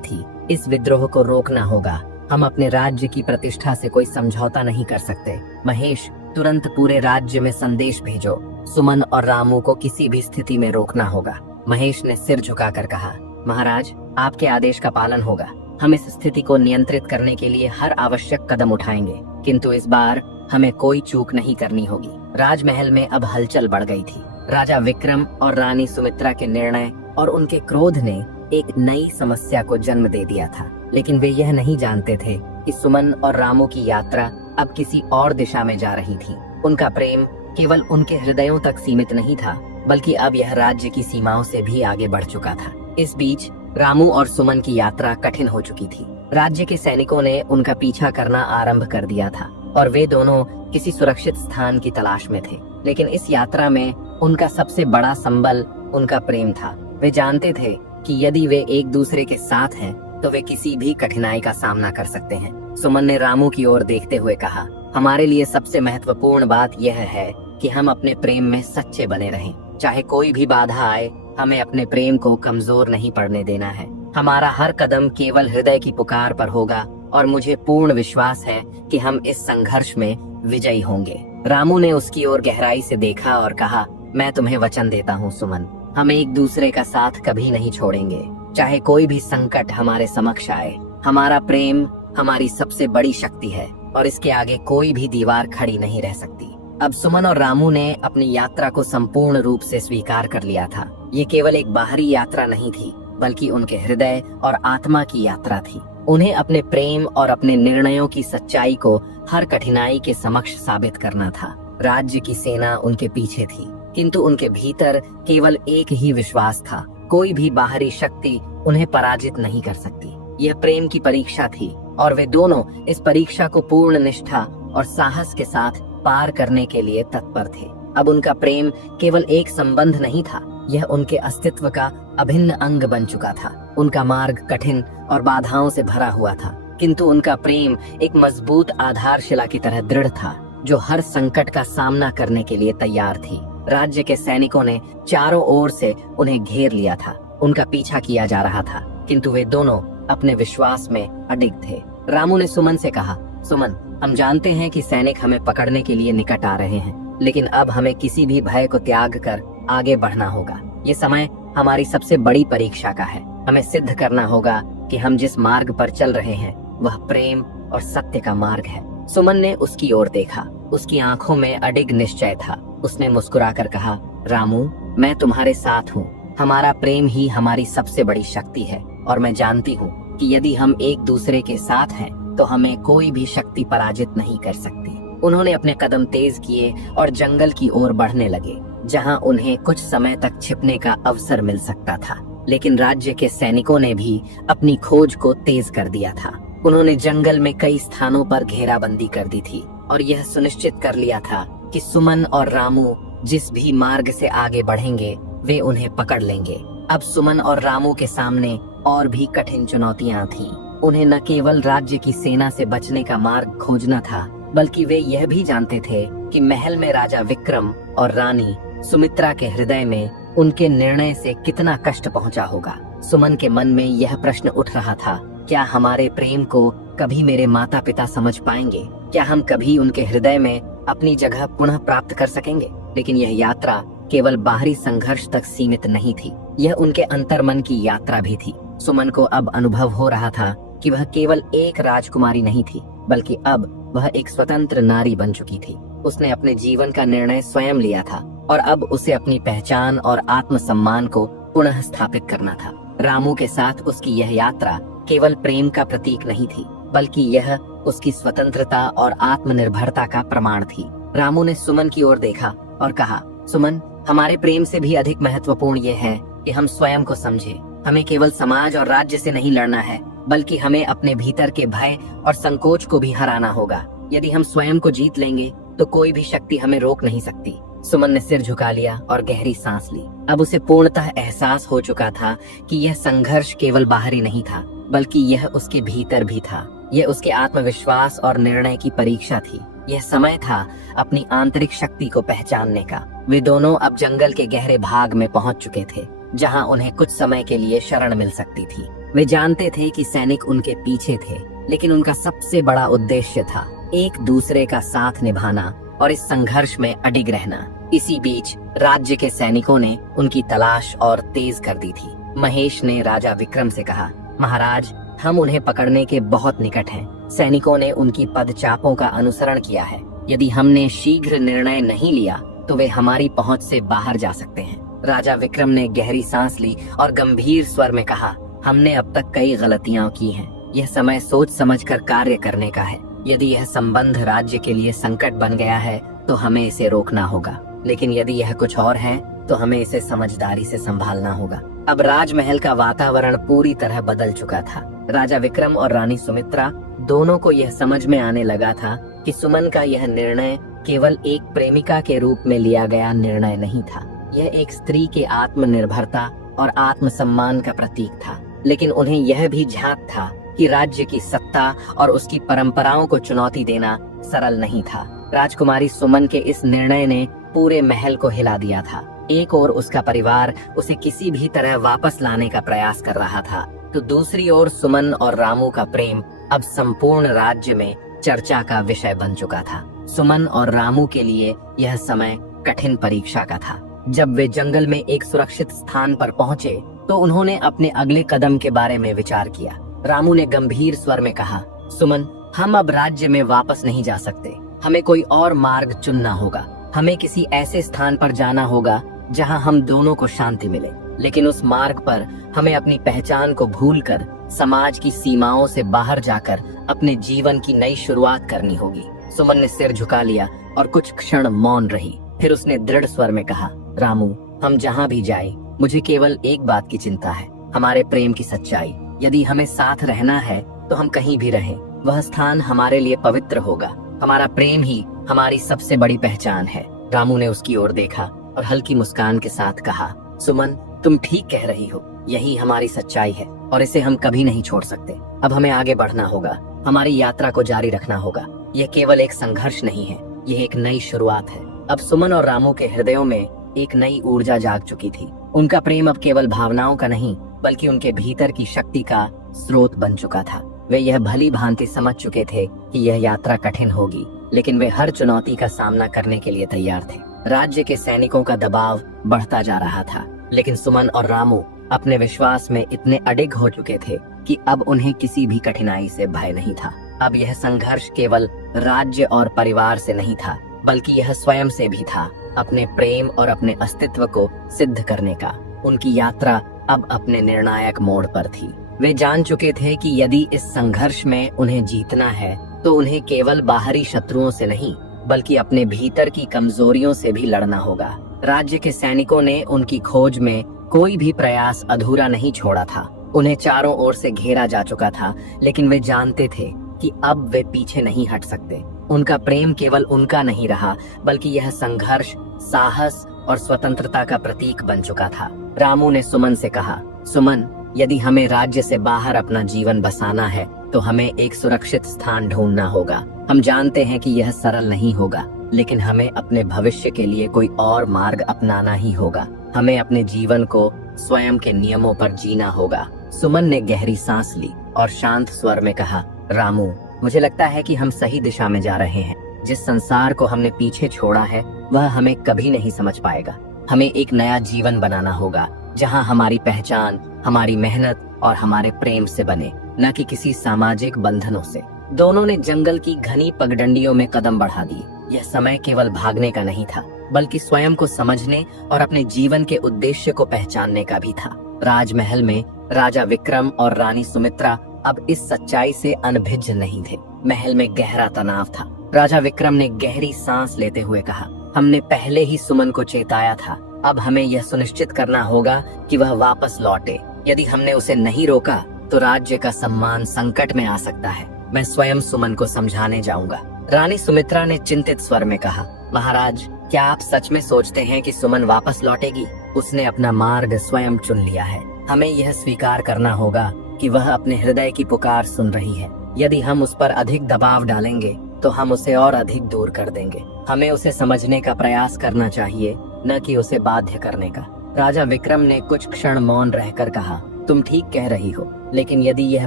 थी। इस विद्रोह को रोकना होगा। हम अपने राज्य की प्रतिष्ठा से कोई समझौता नहीं कर सकते। महेश, तुरंत पूरे राज्य में संदेश भेजो। सुमन और रामू को किसी भी स्थिति में रोकना होगा। महेश ने सिर झुकाकर कहा, महाराज, आपके आदेश का पालन होगा। हम इस स्थिति को नियंत्रित करने के लिए हर आवश्यक कदम उठाएंगे, किंतु इस बार हमें कोई चूक नहीं करनी होगी। राजमहल में अब हलचल बढ़ गई थी। राजा विक्रम और रानी सुमित्रा के निर्णय और उनके क्रोध ने एक नई समस्या को जन्म दे दिया था, लेकिन वे यह नहीं जानते थे कि सुमन और रामू की यात्रा अब किसी और दिशा में जा रही थी। उनका प्रेम केवल उनके हृदयों तक सीमित नहीं था, बल्कि अब यह राज्य की सीमाओं से भी आगे बढ़ चुका था। इस बीच रामू और सुमन की यात्रा कठिन हो चुकी थी। राज्य के सैनिकों ने उनका पीछा करना आरंभ कर दिया था और वे दोनों किसी सुरक्षित स्थान की तलाश में थे। लेकिन इस यात्रा में उनका सबसे बड़ा संबल उनका प्रेम था। वे जानते थे कि यदि वे एक दूसरे के साथ हैं तो वे किसी भी कठिनाई का सामना कर सकते हैं। सुमन ने रामू की ओर देखते हुए कहा, हमारे लिए सबसे महत्वपूर्ण बात यह है कि हम अपने प्रेम में सच्चे बने रहें। चाहे कोई भी बाधा आए, हमें अपने प्रेम को कमजोर नहीं पड़ने देना है। हमारा हर कदम केवल हृदय की पुकार पर होगा और मुझे पूर्ण विश्वास है कि हम इस संघर्ष में विजयी होंगे। रामू ने उसकी ओर गहराई से देखा और कहा, मैं तुम्हें वचन देता हूँ सुमन, हम एक दूसरे का साथ कभी नहीं छोड़ेंगे। चाहे कोई भी संकट हमारे समक्ष आए, हमारा प्रेम हमारी सबसे बड़ी शक्ति है और इसके आगे कोई भी दीवार खड़ी नहीं रह सकती। अब सुमन और रामू ने अपनी यात्रा को संपूर्ण रूप से स्वीकार कर लिया था। ये केवल एक बाहरी यात्रा नहीं थी, बल्कि उनके हृदय और आत्मा की यात्रा थी। उन्हें अपने प्रेम और अपने निर्णयों की सच्चाई को हर कठिनाई के समक्ष साबित करना था। राज्य की सेना उनके पीछे थी, किंतु उनके भीतर केवल एक ही विश्वास था, कोई भी बाहरी शक्ति उन्हें पराजित नहीं कर सकती। यह प्रेम की परीक्षा थी और वे दोनों इस परीक्षा को पूर्ण निष्ठा और साहस के साथ पार करने के लिए तत्पर थे। अब उनका प्रेम केवल एक संबंध नहीं था, यह उनके अस्तित्व का अभिन्न अंग बन चुका था। उनका मार्ग कठिन और बाधाओं से भरा हुआ था, किंतु उनका प्रेम एक मजबूत आधारशिला की तरह दृढ़ था, जो हर संकट का सामना करने के लिए तैयार थी। राज्य के सैनिकों ने चारों ओर से उन्हें घेर लिया था, उनका पीछा किया जा रहा था, किंतु वे दोनों अपने विश्वास में अडिग थे। रामू ने सुमन से कहा, सुमन, हम जानते हैं कि सैनिक हमें पकड़ने के लिए निकट आ रहे हैं, लेकिन अब हमें किसी भी भय को त्याग कर आगे बढ़ना होगा। ये समय हमारी सबसे बड़ी परीक्षा का है। हमें सिद्ध करना होगा कि हम जिस मार्ग पर चल रहे हैं वह प्रेम और सत्य का मार्ग है। सुमन ने उसकी ओर देखा, उसकी आंखों में अडिग निश्चय था। उसने मुस्कुराकर कहा, रामू, मैं तुम्हारे साथ हूँ। हमारा प्रेम ही हमारी सबसे बड़ी शक्ति है और मैं जानती हूँ कि यदि हम एक दूसरे के साथ हैं तो हमें कोई भी शक्ति पराजित नहीं कर सकती। उन्होंने अपने कदम तेज किए और जंगल की ओर बढ़ने लगे, जहां उन्हें कुछ समय तक छिपने का अवसर मिल सकता था। लेकिन राज्य के सैनिकों ने भी अपनी खोज को तेज कर दिया था। उन्होंने जंगल में कई स्थानों पर घेराबंदी कर दी थी और यह सुनिश्चित कर लिया था कि सुमन और रामू जिस भी मार्ग से आगे बढ़ेंगे वे उन्हें पकड़ लेंगे। अब सुमन और रामू के सामने और भी कठिन चुनौतियां थीं। उन्हें न केवल राज्य की सेना से बचने का मार्ग खोजना था, बल्कि वे यह भी जानते थे कि महल में राजा विक्रम और रानी सुमित्रा के हृदय में उनके निर्णय से कितना कष्ट पहुंचा होगा। सुमन के मन में यह प्रश्न उठ रहा था, क्या हमारे प्रेम को कभी मेरे माता पिता समझ पाएंगे? क्या हम कभी उनके हृदय में अपनी जगह पुनः प्राप्त कर सकेंगे? लेकिन यह यात्रा केवल बाहरी संघर्ष तक सीमित नहीं थी, यह उनके अंतर्मन की यात्रा भी थी। सुमन को अब अनुभव हो रहा था कि वह केवल एक राजकुमारी नहीं थी, बल्कि अब वह एक स्वतंत्र नारी बन चुकी थी। उसने अपने जीवन का निर्णय स्वयं लिया था और अब उसे अपनी पहचान और आत्मसम्मान को पुनः स्थापित करना था। रामू के साथ उसकी यह यात्रा केवल प्रेम का प्रतीक नहीं थी, बल्कि यह उसकी स्वतंत्रता और आत्मनिर्भरता का प्रमाण थी। रामू ने सुमन की ओर देखा और कहा, सुमन, हमारे प्रेम से भी अधिक महत्वपूर्ण यह है कि हम स्वयं को समझें। हमें केवल समाज और राज्य से नहीं लड़ना है, बल्कि हमें अपने भीतर के भय और संकोच को भी हराना होगा। यदि हम स्वयं को जीत लेंगे तो कोई भी शक्ति हमें रोक नहीं सकती। सुमन ने सिर झुका लिया और गहरी सांस ली। अब उसे पूर्णतः एहसास हो चुका था कि यह संघर्ष केवल बाहरी नहीं था, बल्कि यह उसके भीतर भी था। यह उसके आत्मविश्वास और निर्णय की परीक्षा थी। यह समय था अपनी आंतरिक शक्ति को पहचानने का। वे दोनों अब जंगल के गहरे भाग में पहुंच चुके थे, जहां उन्हें कुछ समय के लिए शरण मिल सकती थी। वे जानते थे कि सैनिक उनके पीछे थे, लेकिन उनका सबसे बड़ा उद्देश्य था एक दूसरे का साथ निभाना और इस संघर्ष में अडिग रहना। इसी बीच राज्य के सैनिकों ने उनकी तलाश और तेज कर दी थी। महेश ने राजा विक्रम से कहा, महाराज, हम उन्हें पकड़ने के बहुत निकट हैं। सैनिकों ने उनकी पदचापों का अनुसरण किया है। यदि हमने शीघ्र निर्णय नहीं लिया तो वे हमारी पहुंच से बाहर जा सकते हैं। राजा विक्रम ने गहरी सांस ली और गंभीर स्वर में कहा, हमने अब तक कई गलतियां की हैं। यह समय सोच समझकर कार्य करने का है। यदि यह संबंध राज्य के लिए संकट बन गया है तो हमें इसे रोकना होगा, लेकिन यदि यह कुछ और है तो हमें इसे समझदारी से संभालना होगा। अब राजमहल का वातावरण पूरी तरह बदल चुका था। राजा विक्रम और रानी सुमित्रा दोनों को यह समझ में आने लगा था कि सुमन का यह निर्णय केवल एक प्रेमिका के रूप में लिया गया निर्णय नहीं था। यह एक स्त्री के आत्मनिर्भरता और आत्मसम्मान का प्रतीक था। लेकिन उन्हें यह भी झांक था कि राज्य की सत्ता और उसकी परंपराओं को चुनौती देना सरल नहीं था। राजकुमारी सुमन के इस निर्णय ने पूरे महल को हिला दिया था। एक ओर उसका परिवार उसे किसी भी तरह वापस लाने का प्रयास कर रहा था, तो दूसरी ओर सुमन और रामू का प्रेम अब संपूर्ण राज्य में चर्चा का विषय बन चुका था। सुमन और रामू के लिए यह समय कठिन परीक्षा का था। जब वे जंगल में एक सुरक्षित स्थान पर पहुंचे, तो उन्होंने अपने अगले कदम के बारे में विचार किया। रामू ने गंभीर स्वर में कहा, सुमन, हम अब राज्य में वापस नहीं जा सकते। हमें कोई और मार्ग चुनना होगा। हमें किसी ऐसे स्थान पर जाना होगा जहां हम दोनों को शांति मिले, लेकिन उस मार्ग पर हमें अपनी पहचान को भूलकर समाज की सीमाओं से बाहर जाकर अपने जीवन की नई शुरुआत करनी होगी। सुमन ने सिर झुका लिया और कुछ क्षण मौन रही। फिर उसने दृढ़ स्वर में कहा, रामू, हम जहाँ भी जाए, मुझे केवल एक बात की चिंता है, हमारे प्रेम की सच्चाई। यदि हमें साथ रहना है तो हम कहीं भी रहें, वह स्थान हमारे लिए पवित्र होगा। हमारा प्रेम ही हमारी सबसे बड़ी पहचान है। रामू ने उसकी ओर देखा और हल्की मुस्कान के साथ कहा, सुमन, तुम ठीक कह रही हो, यही हमारी सच्चाई है और इसे हम कभी नहीं छोड़ सकते। अब हमें आगे बढ़ना होगा, हमारी यात्रा को जारी रखना होगा। यह केवल एक संघर्ष नहीं है, यह एक नई शुरुआत है। अब सुमन और रामू के हृदयों में एक नई ऊर्जा जाग चुकी थी। उनका प्रेम अब केवल भावनाओं का नहीं, बल्कि उनके भीतर की शक्ति का स्रोत बन चुका था। वे यह भली भांति समझ चुके थे कि यह यात्रा कठिन होगी, लेकिन वे हर चुनौती का सामना करने के लिए तैयार थे। राज्य के सैनिकों का दबाव बढ़ता जा रहा था, लेकिन सुमन और रामू अपने विश्वास में इतने अडिग हो चुके थे कि अब उन्हें किसी भी कठिनाई से भय नहीं था। अब यह संघर्ष केवल राज्य और परिवार से नहीं था, बल्कि यह स्वयं से भी था, अपने प्रेम और अपने अस्तित्व को सिद्ध करने का। उनकी यात्रा अब अपने निर्णायक मोड़ पर थी। वे जान चुके थे कि यदि इस संघर्ष में उन्हें जीतना है, तो उन्हें केवल बाहरी शत्रुओं से नहीं, बल्कि अपने भीतर की कमजोरियों से भी लड़ना होगा। राज्य के सैनिकों ने उनकी खोज में कोई भी प्रयास अधूरा नहीं छोड़ा था। उन्हें चारों ओर से घेरा जा चुका था, लेकिन वे जानते थे कि अब वे पीछे नहीं हट सकते। उनका प्रेम केवल उनका नहीं रहा, बल्कि यह संघर्ष साहस और स्वतंत्रता का प्रतीक बन चुका था। रामू ने सुमन से कहा, सुमन, यदि हमें राज्य से बाहर अपना जीवन बसाना है, तो हमें एक सुरक्षित स्थान ढूंढना होगा। हम जानते हैं कि यह सरल नहीं होगा, लेकिन हमें अपने भविष्य के लिए कोई और मार्ग अपनाना ही होगा। हमें अपने जीवन को स्वयं के नियमों पर जीना होगा। सुमन ने गहरी सांस ली और शांत स्वर में कहा, रामू, मुझे लगता है कि हम सही दिशा में जा रहे हैं। जिस संसार को हमने पीछे छोड़ा है, वह हमें कभी नहीं समझ पाएगा। हमें एक नया जीवन बनाना होगा, जहां हमारी पहचान हमारी मेहनत और हमारे प्रेम से बने, न कि किसी सामाजिक बंधनों से। दोनों ने जंगल की घनी पगडंडियों में कदम बढ़ा दिए। यह समय केवल भागने का नहीं था, बल्कि स्वयं को समझने और अपने जीवन के उद्देश्य को पहचानने का भी था। राजमहल में राजा विक्रम और रानी सुमित्रा अब इस सच्चाई से अनभिज्ञ नहीं थे। महल में गहरा तनाव था। राजा विक्रम ने गहरी सांस लेते हुए कहा, हमने पहले ही सुमन को चेताया था। अब हमें यह सुनिश्चित करना होगा कि वह वापस लौटे। यदि हमने उसे नहीं रोका, तो राज्य का सम्मान संकट में आ सकता है। मैं स्वयं सुमन को समझाने जाऊंगा। रानी सुमित्रा ने चिंतित स्वर में कहा, महाराज, क्या आप सच में सोचते हैं कि सुमन वापस लौटेगी? उसने अपना मार्ग स्वयं चुन लिया है। हमें यह स्वीकार करना होगा कि वह अपने हृदय की पुकार सुन रही है। यदि हम उस पर अधिक दबाव डालेंगे, तो हम उसे और अधिक दूर कर देंगे। हमें उसे समझने का प्रयास करना चाहिए, न कि उसे बाध्य करने का। राजा विक्रम ने कुछ क्षण मौन रहकर कहा, तुम ठीक कह रही हो, लेकिन यदि यह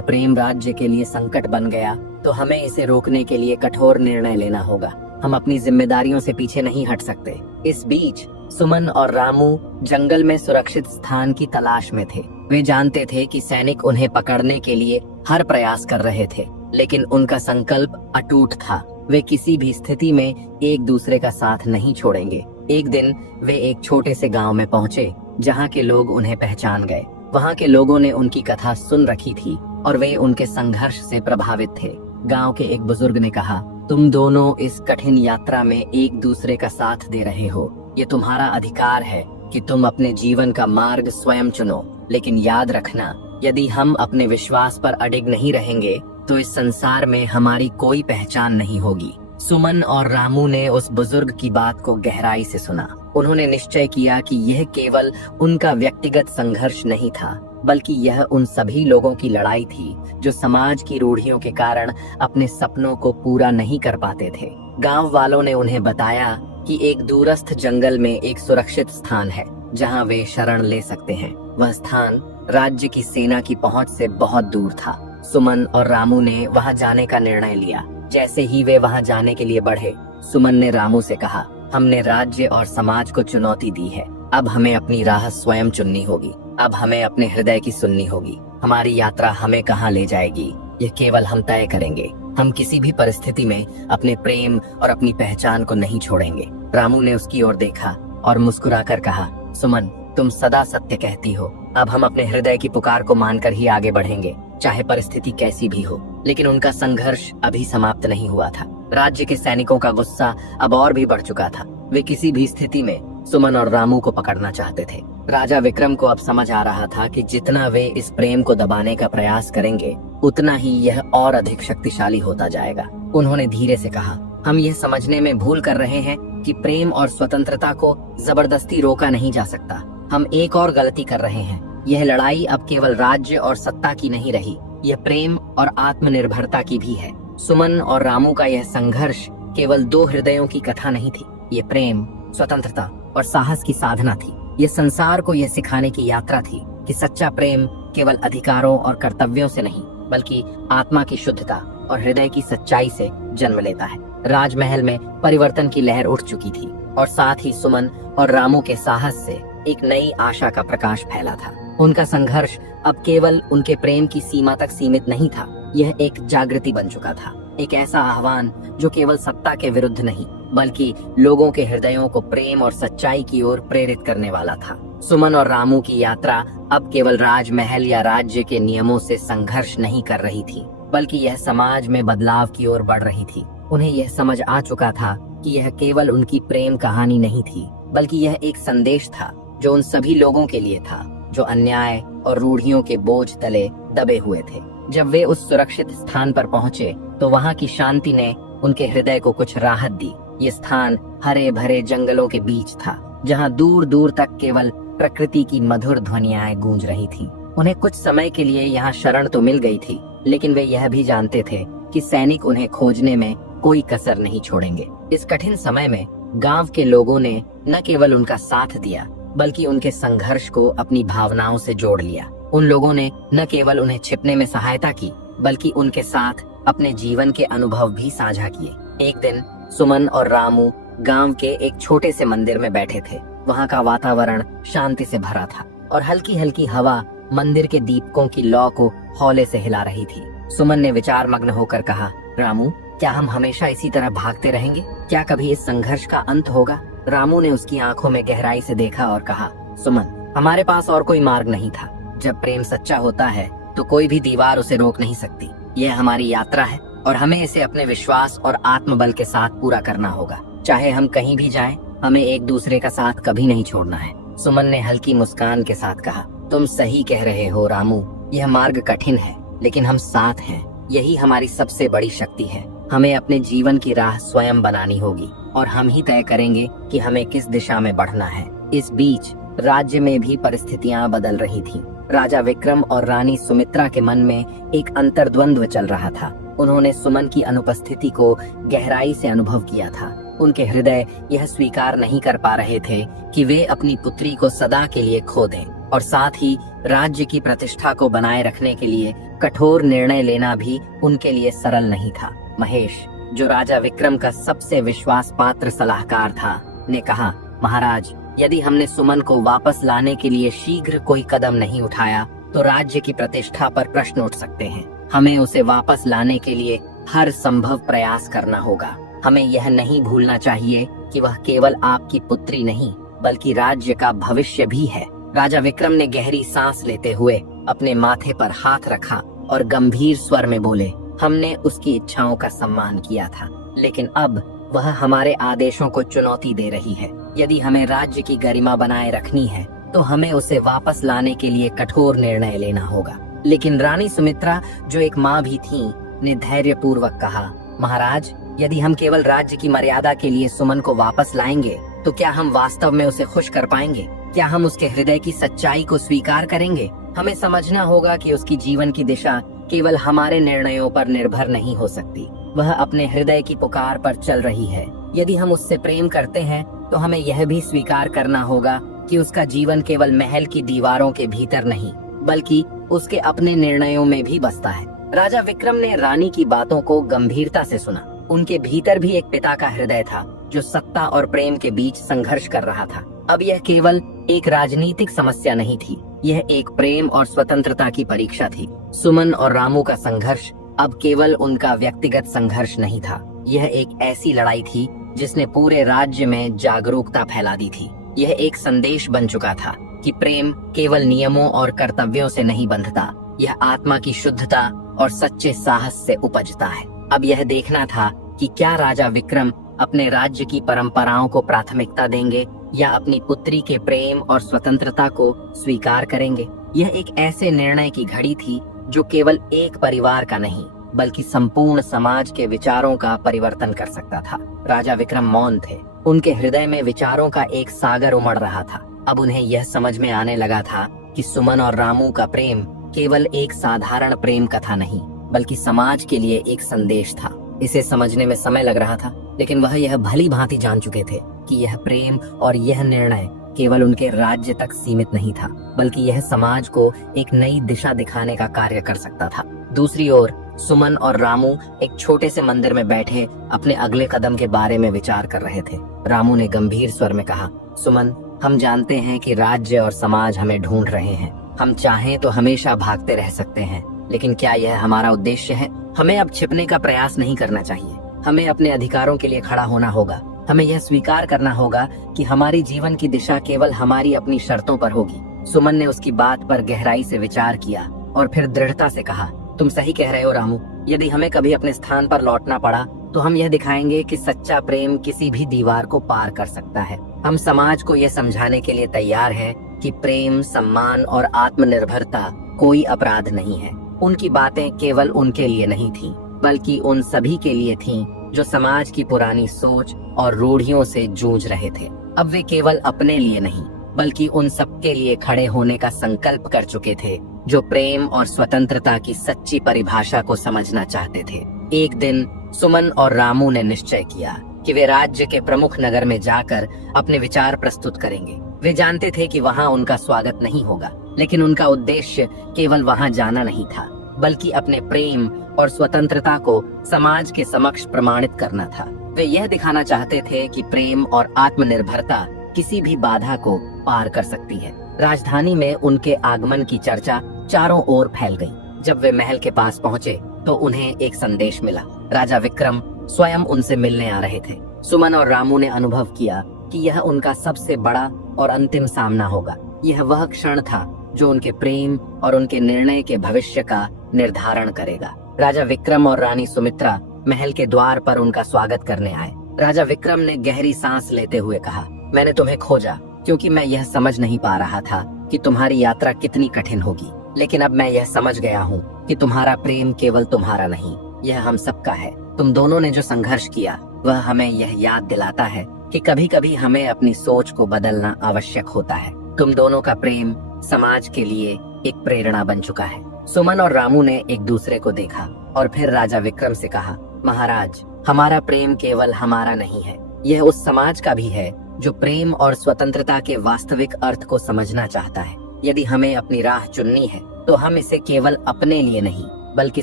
प्रेम राज्य के लिए संकट बन गया, तो हमें इसे रोकने के लिए कठोर निर्णय लेना होगा। हम अपनी जिम्मेदारियों से पीछे नहीं हट सकते। इस बीच सुमन और रामू जंगल में सुरक्षित स्थान की तलाश में थे। वे जानते थे कि सैनिक उन्हें पकड़ने के लिए हर प्रयास कर रहे थे, लेकिन उनका संकल्प अटूट था। वे किसी भी स्थिति में एक दूसरे का साथ नहीं छोड़ेंगे। एक दिन वे एक छोटे से गांव में पहुंचे, जहां के लोग उन्हें पहचान गए। वहां के लोगों ने उनकी कथा सुन रखी थी और वे उनके संघर्ष से प्रभावित थे। गांव के एक बुजुर्ग ने कहा, तुम दोनों इस कठिन यात्रा में एक दूसरे का साथ दे रहे हो। ये तुम्हारा अधिकार है कि तुम अपने जीवन का मार्ग स्वयं चुनो, लेकिन याद रखना, यदि हम अपने विश्वास पर अडिग नहीं रहेंगे, तो इस संसार में हमारी कोई पहचान नहीं होगी। सुमन और रामू ने उस बुजुर्ग की बात को गहराई से सुना। उन्होंने निश्चय किया कि यह केवल उनका व्यक्तिगत संघर्ष नहीं था, बल्कि यह उन सभी लोगों की लड़ाई थी जो समाज की रूढ़ियों के कारण अपने सपनों को पूरा नहीं कर पाते थे। गांव वालों ने उन्हें बताया कि एक दूरस्थ जंगल में एक सुरक्षित स्थान है जहां वे शरण ले सकते हैं। वह स्थान राज्य की सेना की पहुंच से बहुत दूर था। सुमन और रामू ने वहां जाने का निर्णय लिया। जैसे ही वे वहां जाने के लिए बढ़े, सुमन ने रामू से कहा, हमने राज्य और समाज को चुनौती दी है, अब हमें अपनी राह स्वयं चुननी होगी। अब हमें अपने हृदय की सुननी होगी। हमारी यात्रा हमें कहाँ ले जाएगी, ये केवल हम तय करेंगे। हम किसी भी परिस्थिति में अपने प्रेम और अपनी पहचान को नहीं छोड़ेंगे। रामू ने उसकी ओर देखा और मुस्कुराकर कहा, सुमन, तुम सदा सत्य कहती हो। अब हम अपने हृदय की पुकार को मानकर ही आगे बढ़ेंगे, चाहे परिस्थिति कैसी भी हो। लेकिन उनका संघर्ष अभी समाप्त नहीं हुआ था। राज्य के सैनिकों का गुस्सा अब और भी बढ़ चुका था। वे किसी भी स्थिति में सुमन और रामू को पकड़ना चाहते थे। राजा विक्रम को अब समझ आ रहा था कि जितना वे इस प्रेम को दबाने का प्रयास करेंगे, उतना ही यह और अधिक शक्तिशाली होता जाएगा। उन्होंने धीरे से कहा, हम यह समझने में भूल कर रहे हैं कि प्रेम और स्वतंत्रता को जबरदस्ती रोका नहीं जा सकता। हम एक और गलती कर रहे हैं। यह लड़ाई अब केवल राज्य और सत्ता की नहीं रही, यह प्रेम और आत्मनिर्भरता की भी है। सुमन और रामू का यह संघर्ष केवल दो हृदयों की कथा नहीं थी, ये प्रेम, स्वतंत्रता और साहस की साधना थी। ये संसार को यह सिखाने की यात्रा थी कि सच्चा प्रेम केवल अधिकारों और कर्तव्यों से नहीं, बल्कि आत्मा की शुद्धता और हृदय की सच्चाई से जन्म लेता है। राजमहल में परिवर्तन की लहर उठ चुकी थी और साथ ही सुमन और रामू के साहस से एक नई आशा का प्रकाश फैला था। उनका संघर्ष अब केवल उनके प्रेम की सीमा तक सीमित नहीं था, यह एक जागृति बन चुका था, एक ऐसा आह्वान जो केवल सत्ता के विरुद्ध नहीं, बल्कि लोगों के हृदयों को प्रेम और सच्चाई की ओर प्रेरित करने वाला था। सुमन और रामू की यात्रा अब केवल राजमहल या राज्य के नियमों से संघर्ष नहीं कर रही थी, बल्कि यह समाज में बदलाव की ओर बढ़ रही थी। उन्हें यह समझ आ चुका था कि यह केवल उनकी प्रेम कहानी नहीं थी, बल्कि यह एक संदेश था जो उन सभी लोगों के लिए था जो अन्याय और रूढ़ियों के बोझ तले दबे हुए थे। जब वे उस सुरक्षित स्थान पर पहुंचे, तो वहां की शांति ने उनके हृदय को कुछ राहत दी। ये स्थान हरे भरे जंगलों के बीच था, जहां दूर दूर तक केवल प्रकृति की मधुर ध्वनियाएं गूंज रही थीं। उन्हें कुछ समय के लिए यहाँ शरण तो मिल गई थी, लेकिन वे यह भी जानते थे कि सैनिक उन्हें खोजने में कोई कसर नहीं छोड़ेंगे। इस कठिन समय में गांव के लोगों ने न केवल उनका साथ दिया, बल्कि उनके संघर्ष को अपनी भावनाओं से जोड़ लिया। उन लोगों ने न केवल उन्हें छिपने में सहायता की, बल्कि उनके साथ अपने जीवन के अनुभव भी साझा किए। एक दिन सुमन और रामू गांव के एक छोटे से मंदिर में बैठे थे। वहां का वातावरण शांति से भरा था और हल्की हल्की हवा मंदिर के दीपकों की लौ को हौले से हिला रही थी। सुमन ने विचार मग्न होकर कहा, रामू, क्या हम हमेशा इसी तरह भागते रहेंगे? क्या कभी इस संघर्ष का अंत होगा? रामू ने उसकी आंखों में गहराई से देखा और कहा, सुमन, हमारे पास और कोई मार्ग नहीं था। जब प्रेम सच्चा होता है तो कोई भी दीवार उसे रोक नहीं सकती। यह हमारी यात्रा है और हमें इसे अपने विश्वास और आत्मबल के साथ पूरा करना होगा। चाहे हम कहीं भी जाएं, हमें एक दूसरे का साथ कभी नहीं छोड़ना है। सुमन ने हल्की मुस्कान के साथ कहा, तुम सही कह रहे हो रामू, यह मार्ग कठिन है, लेकिन हम साथ हैं। यही हमारी सबसे बड़ी शक्ति है। हमें अपने जीवन की राह स्वयं बनानी होगी और हम ही तय करेंगे कि हमें किस दिशा में बढ़ना है। इस बीच राज्य में भी परिस्थितियां बदल रही थीं। राजा विक्रम और रानी सुमित्रा के मन में एक अंतर्द्वंद्व चल रहा था। उन्होंने सुमन की अनुपस्थिति को गहराई से अनुभव किया था। उनके हृदय यह स्वीकार नहीं कर पा रहे थे कि वे अपनी पुत्री को सदा के लिए खो दें, और साथ ही राज्य की प्रतिष्ठा को बनाए रखने के लिए कठोर निर्णय लेना भी उनके लिए सरल नहीं था। महेश, जो राजा विक्रम का सबसे विश्वास पात्र सलाहकार था, ने कहा, महाराज, यदि हमने सुमन को वापस लाने के लिए शीघ्र कोई कदम नहीं उठाया तो राज्य की प्रतिष्ठा पर प्रश्न उठ सकते हैं। हमें उसे वापस लाने के लिए हर संभव प्रयास करना होगा। हमें यह नहीं भूलना चाहिए कि वह केवल आपकी पुत्री नहीं, बल्कि राज्य का भविष्य भी है। राजा विक्रम ने गहरी सांस लेते हुए अपने माथे पर हाथ रखा और गंभीर स्वर में बोले, हमने उसकी इच्छाओं का सम्मान किया था, लेकिन अब वह हमारे आदेशों को चुनौती दे रही है। यदि हमें राज्य की गरिमा बनाए रखनी है तो हमें उसे वापस लाने के लिए कठोर निर्णय लेना होगा। लेकिन रानी सुमित्रा, जो एक माँ भी थी, ने धैर्यपूर्वक कहा, महाराज, यदि हम केवल राज्य की मर्यादा के लिए सुमन को वापस लाएंगे तो क्या हम वास्तव में उसे खुश कर पाएंगे? क्या हम उसके हृदय की सच्चाई को स्वीकार करेंगे? हमें समझना होगा कि उसकी जीवन की दिशा केवल हमारे निर्णयों पर निर्भर नहीं हो सकती। वह अपने हृदय की पुकार पर चल रही है। यदि हम उससे प्रेम करते हैं तो हमें यह भी स्वीकार करना होगा कि उसका जीवन केवल महल की दीवारों के भीतर नहीं बल्कि उसके अपने निर्णयों में भी बसता है। राजा विक्रम ने रानी की बातों को गंभीरता से सुना। उनके भीतर भी एक पिता का हृदय था जो सत्ता और प्रेम के बीच संघर्ष कर रहा था। अब यह केवल एक राजनीतिक समस्या नहीं थी, यह एक प्रेम और स्वतंत्रता की परीक्षा थी। सुमन और रामू का संघर्ष अब केवल उनका व्यक्तिगत संघर्ष नहीं था, यह एक ऐसी लड़ाई थी जिसने पूरे राज्य में जागरूकता फैला दी थी। यह एक संदेश बन चुका था कि प्रेम केवल नियमों और कर्तव्यों से नहीं बंधता, यह आत्मा की शुद्धता और सच्चे साहस से उपजता है। अब यह देखना था कि क्या राजा विक्रम अपने राज्य की परंपराओं को प्राथमिकता देंगे या अपनी पुत्री के प्रेम और स्वतंत्रता को स्वीकार करेंगे। यह एक ऐसे निर्णय की घड़ी थी जो केवल एक परिवार का नहीं बल्कि संपूर्ण समाज के विचारों का परिवर्तन कर सकता था। राजा विक्रम मौन थे, उनके हृदय में विचारों का एक सागर उमड़ रहा था। अब उन्हें यह समझ में आने लगा था कि सुमन और रामू का प्रेम केवल एक साधारण प्रेम कथा नहीं बल्कि समाज के लिए एक संदेश था। इसे समझने में समय लग रहा था, लेकिन वह यह भली भांति जान चुके थे कि यह प्रेम और यह निर्णय केवल उनके राज्य तक सीमित नहीं था बल्कि यह समाज को एक नई दिशा दिखाने का कार्य कर सकता था। दूसरी ओर सुमन और रामू एक छोटे से मंदिर में बैठे अपने अगले कदम के बारे में विचार कर रहे थे। रामू ने गंभीर स्वर में कहा, सुमन, हम जानते हैं कि राज्य और समाज हमें ढूंढ रहे हैं। हम चाहें तो हमेशा भागते रह सकते हैं, लेकिन क्या यह हमारा उद्देश्य है? हमें अब छिपने का प्रयास नहीं करना चाहिए। हमें अपने अधिकारों के लिए खड़ा होना होगा। हमें यह स्वीकार करना होगा कि हमारी जीवन की दिशा केवल हमारी अपनी शर्तों पर होगी। सुमन ने उसकी बात पर गहराई से विचार किया और फिर दृढ़ता से कहा, तुम सही कह रहे हो रामू। यदि हमें कभी अपने स्थान पर लौटना पड़ा तो हम यह दिखाएंगे कि सच्चा प्रेम किसी भी दीवार को पार कर सकता है। हम समाज को यह समझाने के लिए तैयार हैं कि प्रेम, सम्मान और आत्मनिर्भरता कोई अपराध नहीं है। उनकी बातें केवल उनके लिए नहीं थीं, बल्कि उन सभी के लिए थीं जो समाज की पुरानी सोच और रूढ़ियों से जूझ रहे थे। अब वे केवल अपने लिए नहीं बल्कि उन सबके लिए खड़े होने का संकल्प कर चुके थे जो प्रेम और स्वतंत्रता की सच्ची परिभाषा को समझना चाहते थे। एक दिन सुमन और रामू ने निश्चय किया कि वे राज्य के प्रमुख नगर में जाकर अपने विचार प्रस्तुत करेंगे। वे जानते थे कि वहां उनका स्वागत नहीं होगा, लेकिन उनका उद्देश्य केवल वहां जाना नहीं था बल्कि अपने प्रेम और स्वतंत्रता को समाज के समक्ष प्रमाणित करना था। वे यह दिखाना चाहते थे कि प्रेम और आत्मनिर्भरता किसी भी बाधा को पार कर सकती है। राजधानी में उनके आगमन की चर्चा चारों ओर फैल गई। जब वे महल के पास पहुंचे तो उन्हें एक संदेश मिला। राजा विक्रम स्वयं उनसे मिलने आ रहे थे। सुमन और रामू ने अनुभव किया कि यह उनका सबसे बड़ा और अंतिम सामना होगा। यह वह क्षण था जो उनके प्रेम और उनके निर्णय के भविष्य का निर्धारण करेगा। राजा विक्रम और रानी सुमित्रा महल के द्वार पर उनका स्वागत करने आए। राजा विक्रम ने गहरी सांस लेते हुए कहा, मैंने तुम्हें खोजा क्योंकि मैं यह समझ नहीं पा रहा था कि तुम्हारी यात्रा कितनी कठिन होगी, लेकिन अब मैं यह समझ गया हूँ कि तुम्हारा प्रेम केवल तुम्हारा नहीं, यह हम सबका है। तुम दोनों ने जो संघर्ष किया वह हमें यह याद दिलाता है कि कभी कभी हमें अपनी सोच को बदलना आवश्यक होता है। तुम दोनों का प्रेम समाज के लिए एक प्रेरणा बन चुका है। सुमन और रामू ने एक दूसरे को देखा और फिर राजा विक्रम से कहा, महाराज, हमारा प्रेम केवल हमारा नहीं है, यह उस समाज का भी है जो प्रेम और स्वतंत्रता के वास्तविक अर्थ को समझना चाहता है। यदि हमें अपनी राह चुननी है तो हम इसे केवल अपने लिए नहीं बल्कि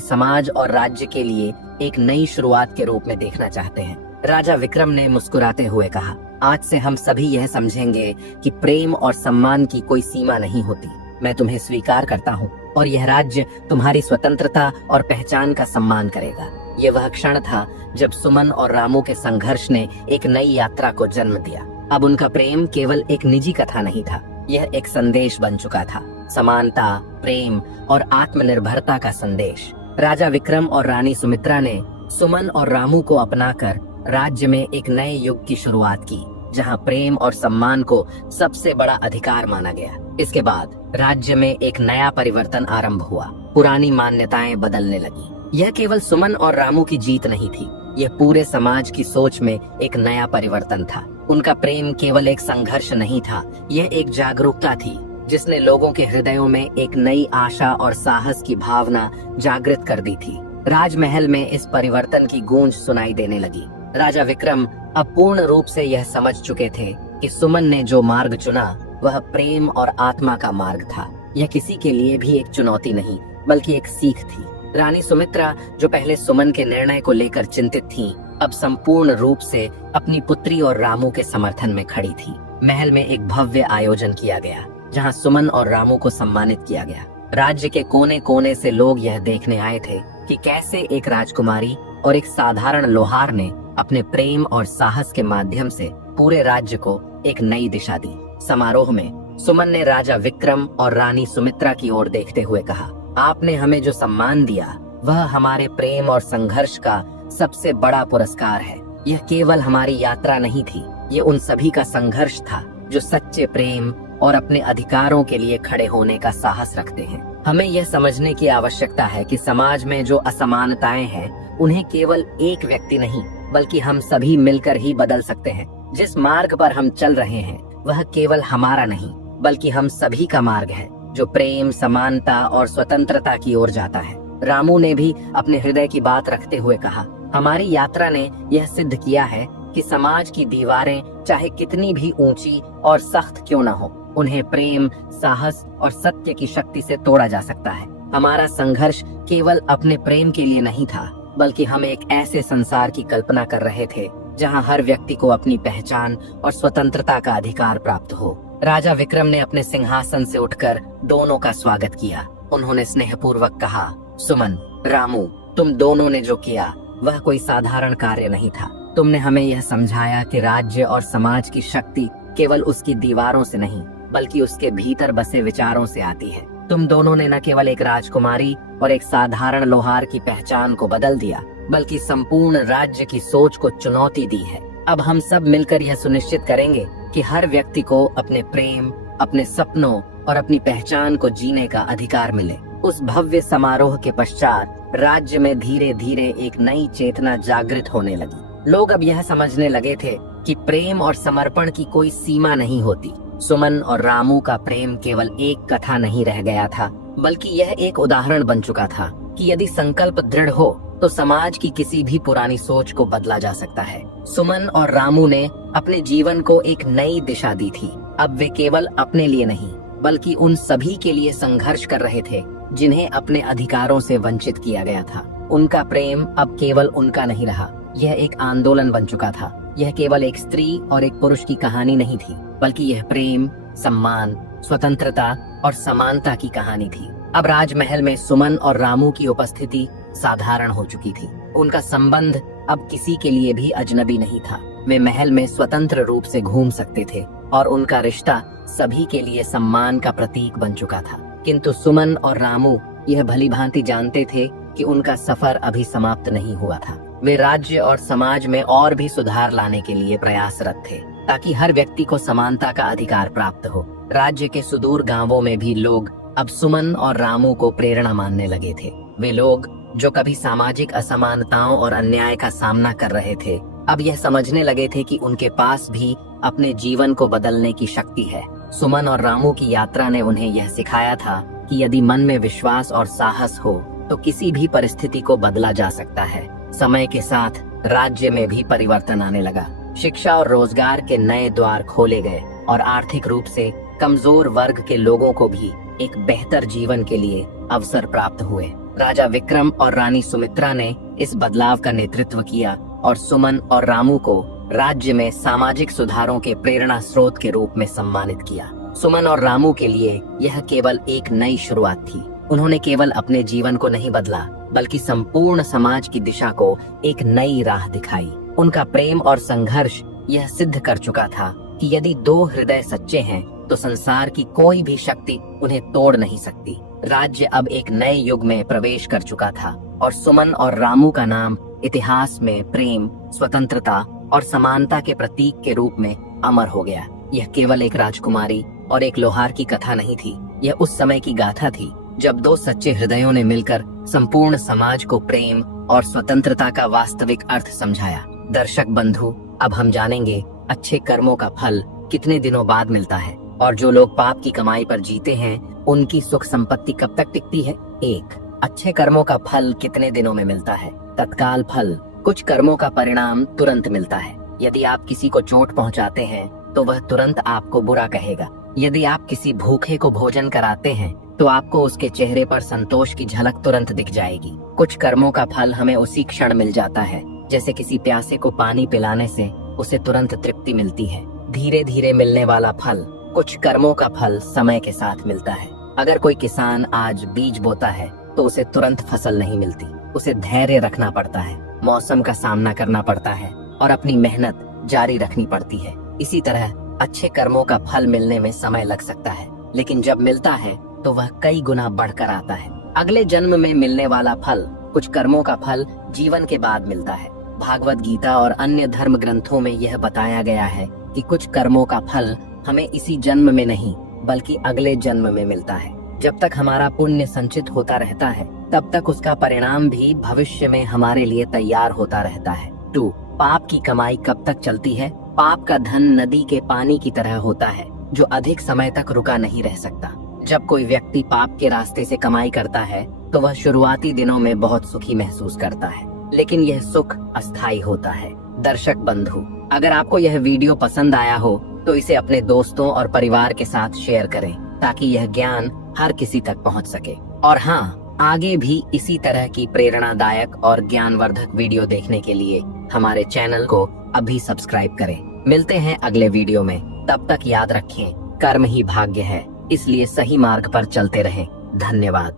समाज और राज्य के लिए एक नई शुरुआत के रूप में देखना चाहते हैं। राजा विक्रम ने मुस्कुराते हुए कहा, आज से हम सभी यह समझेंगे कि प्रेम और सम्मान की कोई सीमा नहीं होती। मैं तुम्हें स्वीकार करता हूँ और यह राज्य तुम्हारी स्वतंत्रता और पहचान का सम्मान करेगा। यह वह क्षण था जब सुमन और रामू के संघर्ष ने एक नई यात्रा को जन्म दिया। अब उनका प्रेम केवल एक निजी कथा नहीं था, यह एक संदेश बन चुका था, समानता, प्रेम और आत्मनिर्भरता का संदेश। राजा विक्रम और रानी सुमित्रा ने सुमन और रामू को अपनाकर राज्य में एक नए युग की शुरुआत की, जहां प्रेम और सम्मान को सबसे बड़ा अधिकार माना गया। इसके बाद राज्य में एक नया परिवर्तन आरंभ हुआ। पुरानी मान्यताएं बदलने लगी। यह केवल सुमन और रामू की जीत नहीं थी, यह पूरे समाज की सोच में एक नया परिवर्तन था। उनका प्रेम केवल एक संघर्ष नहीं था, यह एक जागरूकता थी। जिसने लोगों के हृदयों में एक नई आशा और साहस की भावना जागृत कर दी थी। राजमहल में इस परिवर्तन की गूंज सुनाई देने लगी। राजा विक्रम अब पूर्ण रूप से यह समझ चुके थे कि सुमन ने जो मार्ग चुना वह प्रेम और आत्मा का मार्ग था। यह किसी के लिए भी एक चुनौती नहीं बल्कि एक सीख थी। रानी सुमित्रा, जो पहले सुमन के निर्णय को लेकर चिंतित थीं, अब संपूर्ण रूप से अपनी पुत्री और रामू के समर्थन में खड़ी थी। महल में एक भव्य आयोजन किया गया जहां सुमन और रामू को सम्मानित किया गया। राज्य के कोने कोने से लोग यह देखने आए थे कि कैसे एक राजकुमारी और एक साधारण लोहार ने अपने प्रेम और साहस के माध्यम से पूरे राज्य को एक नई दिशा दी। समारोह में सुमन ने राजा विक्रम और रानी सुमित्रा की ओर देखते हुए कहा, आपने हमें जो सम्मान दिया वह हमारे प्रेम और संघर्ष का सबसे बड़ा पुरस्कार है। यह केवल हमारी यात्रा नहीं थी, ये उन सभी का संघर्ष था जो सच्चे प्रेम और अपने अधिकारों के लिए खड़े होने का साहस रखते हैं। हमें यह समझने की आवश्यकता है कि समाज में जो असमानताएं हैं उन्हें केवल एक व्यक्ति नहीं बल्कि हम सभी मिलकर ही बदल सकते हैं। जिस मार्ग पर हम चल रहे हैं वह केवल हमारा नहीं बल्कि हम सभी का मार्ग है जो प्रेम, समानता और स्वतंत्रता की ओर जाता है। रामू ने भी अपने हृदय की बात रखते हुए कहा, हमारी यात्रा ने यह सिद्ध किया है कि समाज की दीवारें चाहे कितनी भी ऊंची और सख्त क्यों न हो, उन्हें प्रेम, साहस और सत्य की शक्ति से तोड़ा जा सकता है। हमारा संघर्ष केवल अपने प्रेम के लिए नहीं था बल्कि हम एक ऐसे संसार की कल्पना कर रहे थे जहां हर व्यक्ति को अपनी पहचान और स्वतंत्रता का अधिकार प्राप्त हो। राजा विक्रम ने अपने सिंहासन से उठकर दोनों का स्वागत किया। उन्होंने स्नेहपूर्वक कहा, सुमन, रामू, तुम दोनों ने जो किया वह कोई साधारण कार्य नहीं था। तुमने हमें यह समझाया कि राज्य और समाज की शक्ति केवल उसकी दीवारों से नहीं बल्कि उसके भीतर बसे विचारों से आती है। तुम दोनों ने न केवल एक राजकुमारी और एक साधारण लोहार की पहचान को बदल दिया बल्कि संपूर्ण राज्य की सोच को चुनौती दी है। अब हम सब मिलकर यह सुनिश्चित करेंगे कि हर व्यक्ति को अपने प्रेम, अपने सपनों और अपनी पहचान को जीने का अधिकार मिले। उस भव्य समारोह के पश्चात राज्य में धीरे धीरे एक नई चेतना जागृत होने लगी। लोग अब यह समझने लगे थे कि प्रेम और समर्पण की कोई सीमा नहीं होती। सुमन और रामू का प्रेम केवल एक कथा नहीं रह गया था बल्कि यह एक उदाहरण बन चुका था कि यदि संकल्प दृढ़ हो तो समाज की किसी भी पुरानी सोच को बदला जा सकता है। सुमन और रामू ने अपने जीवन को एक नई दिशा दी थी। अब वे केवल अपने लिए नहीं बल्कि उन सभी के लिए संघर्ष कर रहे थे जिन्हें अपने अधिकारों से वंचित किया गया था। उनका प्रेम अब केवल उनका नहीं रहा, यह एक आंदोलन बन चुका था। यह केवल एक स्त्री और एक पुरुष की कहानी नहीं थी बल्कि यह प्रेम, सम्मान, स्वतंत्रता और समानता की कहानी थी। अब राजमहल में सुमन और रामू की उपस्थिति साधारण हो चुकी थी। उनका संबंध अब किसी के लिए भी अजनबी नहीं था। वे महल में स्वतंत्र रूप से घूम सकते थे और उनका रिश्ता सभी के लिए सम्मान का प्रतीक बन चुका था। किंतु सुमन और रामू यह भलीभांति जानते थे कि उनका सफर अभी समाप्त नहीं हुआ था। वे राज्य और समाज में और भी सुधार लाने के लिए प्रयासरत थे ताकि हर व्यक्ति को समानता का अधिकार प्राप्त हो। राज्य के सुदूर गांवों में भी लोग अब सुमन और रामू को प्रेरणा मानने लगे थे। वे लोग जो कभी सामाजिक असमानताओं और अन्याय का सामना कर रहे थे अब यह समझने लगे थे कि उनके पास भी अपने जीवन को बदलने की शक्ति है। सुमन और रामू की यात्रा ने उन्हें यह सिखाया था कि यदि मन में विश्वास और साहस हो तो किसी भी परिस्थिति को बदला जा सकता है। समय के साथ राज्य में भी परिवर्तन आने लगा। शिक्षा और रोजगार के नए द्वार खोले गए और आर्थिक रूप से कमजोर वर्ग के लोगों को भी एक बेहतर जीवन के लिए अवसर प्राप्त हुए। राजा विक्रम और रानी सुमित्रा ने इस बदलाव का नेतृत्व किया और सुमन और रामू को राज्य में सामाजिक सुधारों के प्रेरणा स्रोत के रूप में सम्मानित किया। सुमन और रामू के लिए यह केवल एक नई शुरुआत थी। उन्होंने केवल अपने जीवन को नहीं बदला बल्कि संपूर्ण समाज की दिशा को एक नई राह दिखाई। उनका प्रेम और संघर्ष यह सिद्ध कर चुका था कि यदि दो हृदय सच्चे हैं तो संसार की कोई भी शक्ति उन्हें तोड़ नहीं सकती। राज्य अब एक नए युग में प्रवेश कर चुका था और सुमन और रामू का नाम इतिहास में प्रेम, स्वतंत्रता और समानता के प्रतीक के रूप में अमर हो गया। यह केवल एक राजकुमारी और एक लोहार की कथा नहीं थी, यह उस समय की गाथा थी जब दो सच्चे हृदयों ने मिलकर संपूर्ण समाज को प्रेम और स्वतंत्रता का वास्तविक अर्थ समझाया। दर्शक बंधु, अब हम जानेंगे अच्छे कर्मों का फल कितने दिनों बाद मिलता है। और जो लोग पाप की कमाई पर जीते हैं उनकी सुख संपत्ति कब तक टिकती है? 1. अच्छे कर्मों का फल कितने दिनों में मिलता है? तत्काल फल। कुछ कर्मों का परिणाम तुरंत मिलता है। यदि आप किसी को चोट पहुंचाते हैं तो वह तुरंत आपको बुरा कहेगा। यदि आप किसी भूखे को भोजन कराते हैं तो आपको उसके चेहरे पर संतोष की झलक तुरंत दिख जाएगी। कुछ कर्मों का फल हमें उसी क्षण मिल जाता है, जैसे किसी प्यासे को पानी पिलाने से उसे तुरंत तृप्ति मिलती है। धीरे धीरे मिलने वाला फल। कुछ कर्मों का फल समय के साथ मिलता है। अगर कोई किसान आज बीज बोता है तो उसे तुरंत फसल नहीं मिलती। उसे धैर्य रखना पड़ता है, मौसम का सामना करना पड़ता है और अपनी मेहनत जारी रखनी पड़ती है। इसी तरह अच्छे कर्मों का फल मिलने में समय लग सकता है, लेकिन जब मिलता है तो वह कई गुना बढ़कर आता है। अगले जन्म में मिलने वाला फल। कुछ कर्मों का फल जीवन के बाद मिलता है। भागवत गीता और अन्य धर्म ग्रंथों में यह बताया गया है कि कुछ कर्मों का फल हमें इसी जन्म में नहीं बल्कि अगले जन्म में मिलता है। जब तक हमारा पुण्य संचित होता रहता है तब तक उसका परिणाम भी भविष्य में हमारे लिए तैयार होता रहता है। 2. पाप की कमाई कब तक चलती है? पाप का धन नदी के पानी की तरह होता है जो अधिक समय तक रुका नहीं रह सकता। जब कोई व्यक्ति पाप के रास्ते से कमाई करता है तो वह शुरुआती दिनों में बहुत सुखी महसूस करता है, लेकिन यह सुख अस्थायी होता है। दर्शक बंधु, अगर आपको यह वीडियो पसंद आया हो तो इसे अपने दोस्तों और परिवार के साथ शेयर करें ताकि यह ज्ञान हर किसी तक पहुंच सके। और हाँ, आगे भी इसी तरह की प्रेरणादायक और ज्ञानवर्धक वीडियो देखने के लिए हमारे चैनल को अभी सब्सक्राइब करें। मिलते हैं अगले वीडियो में। तब तक याद रखें, कर्म ही भाग्य है, इसलिए सही मार्ग पर चलते रहें। धन्यवाद।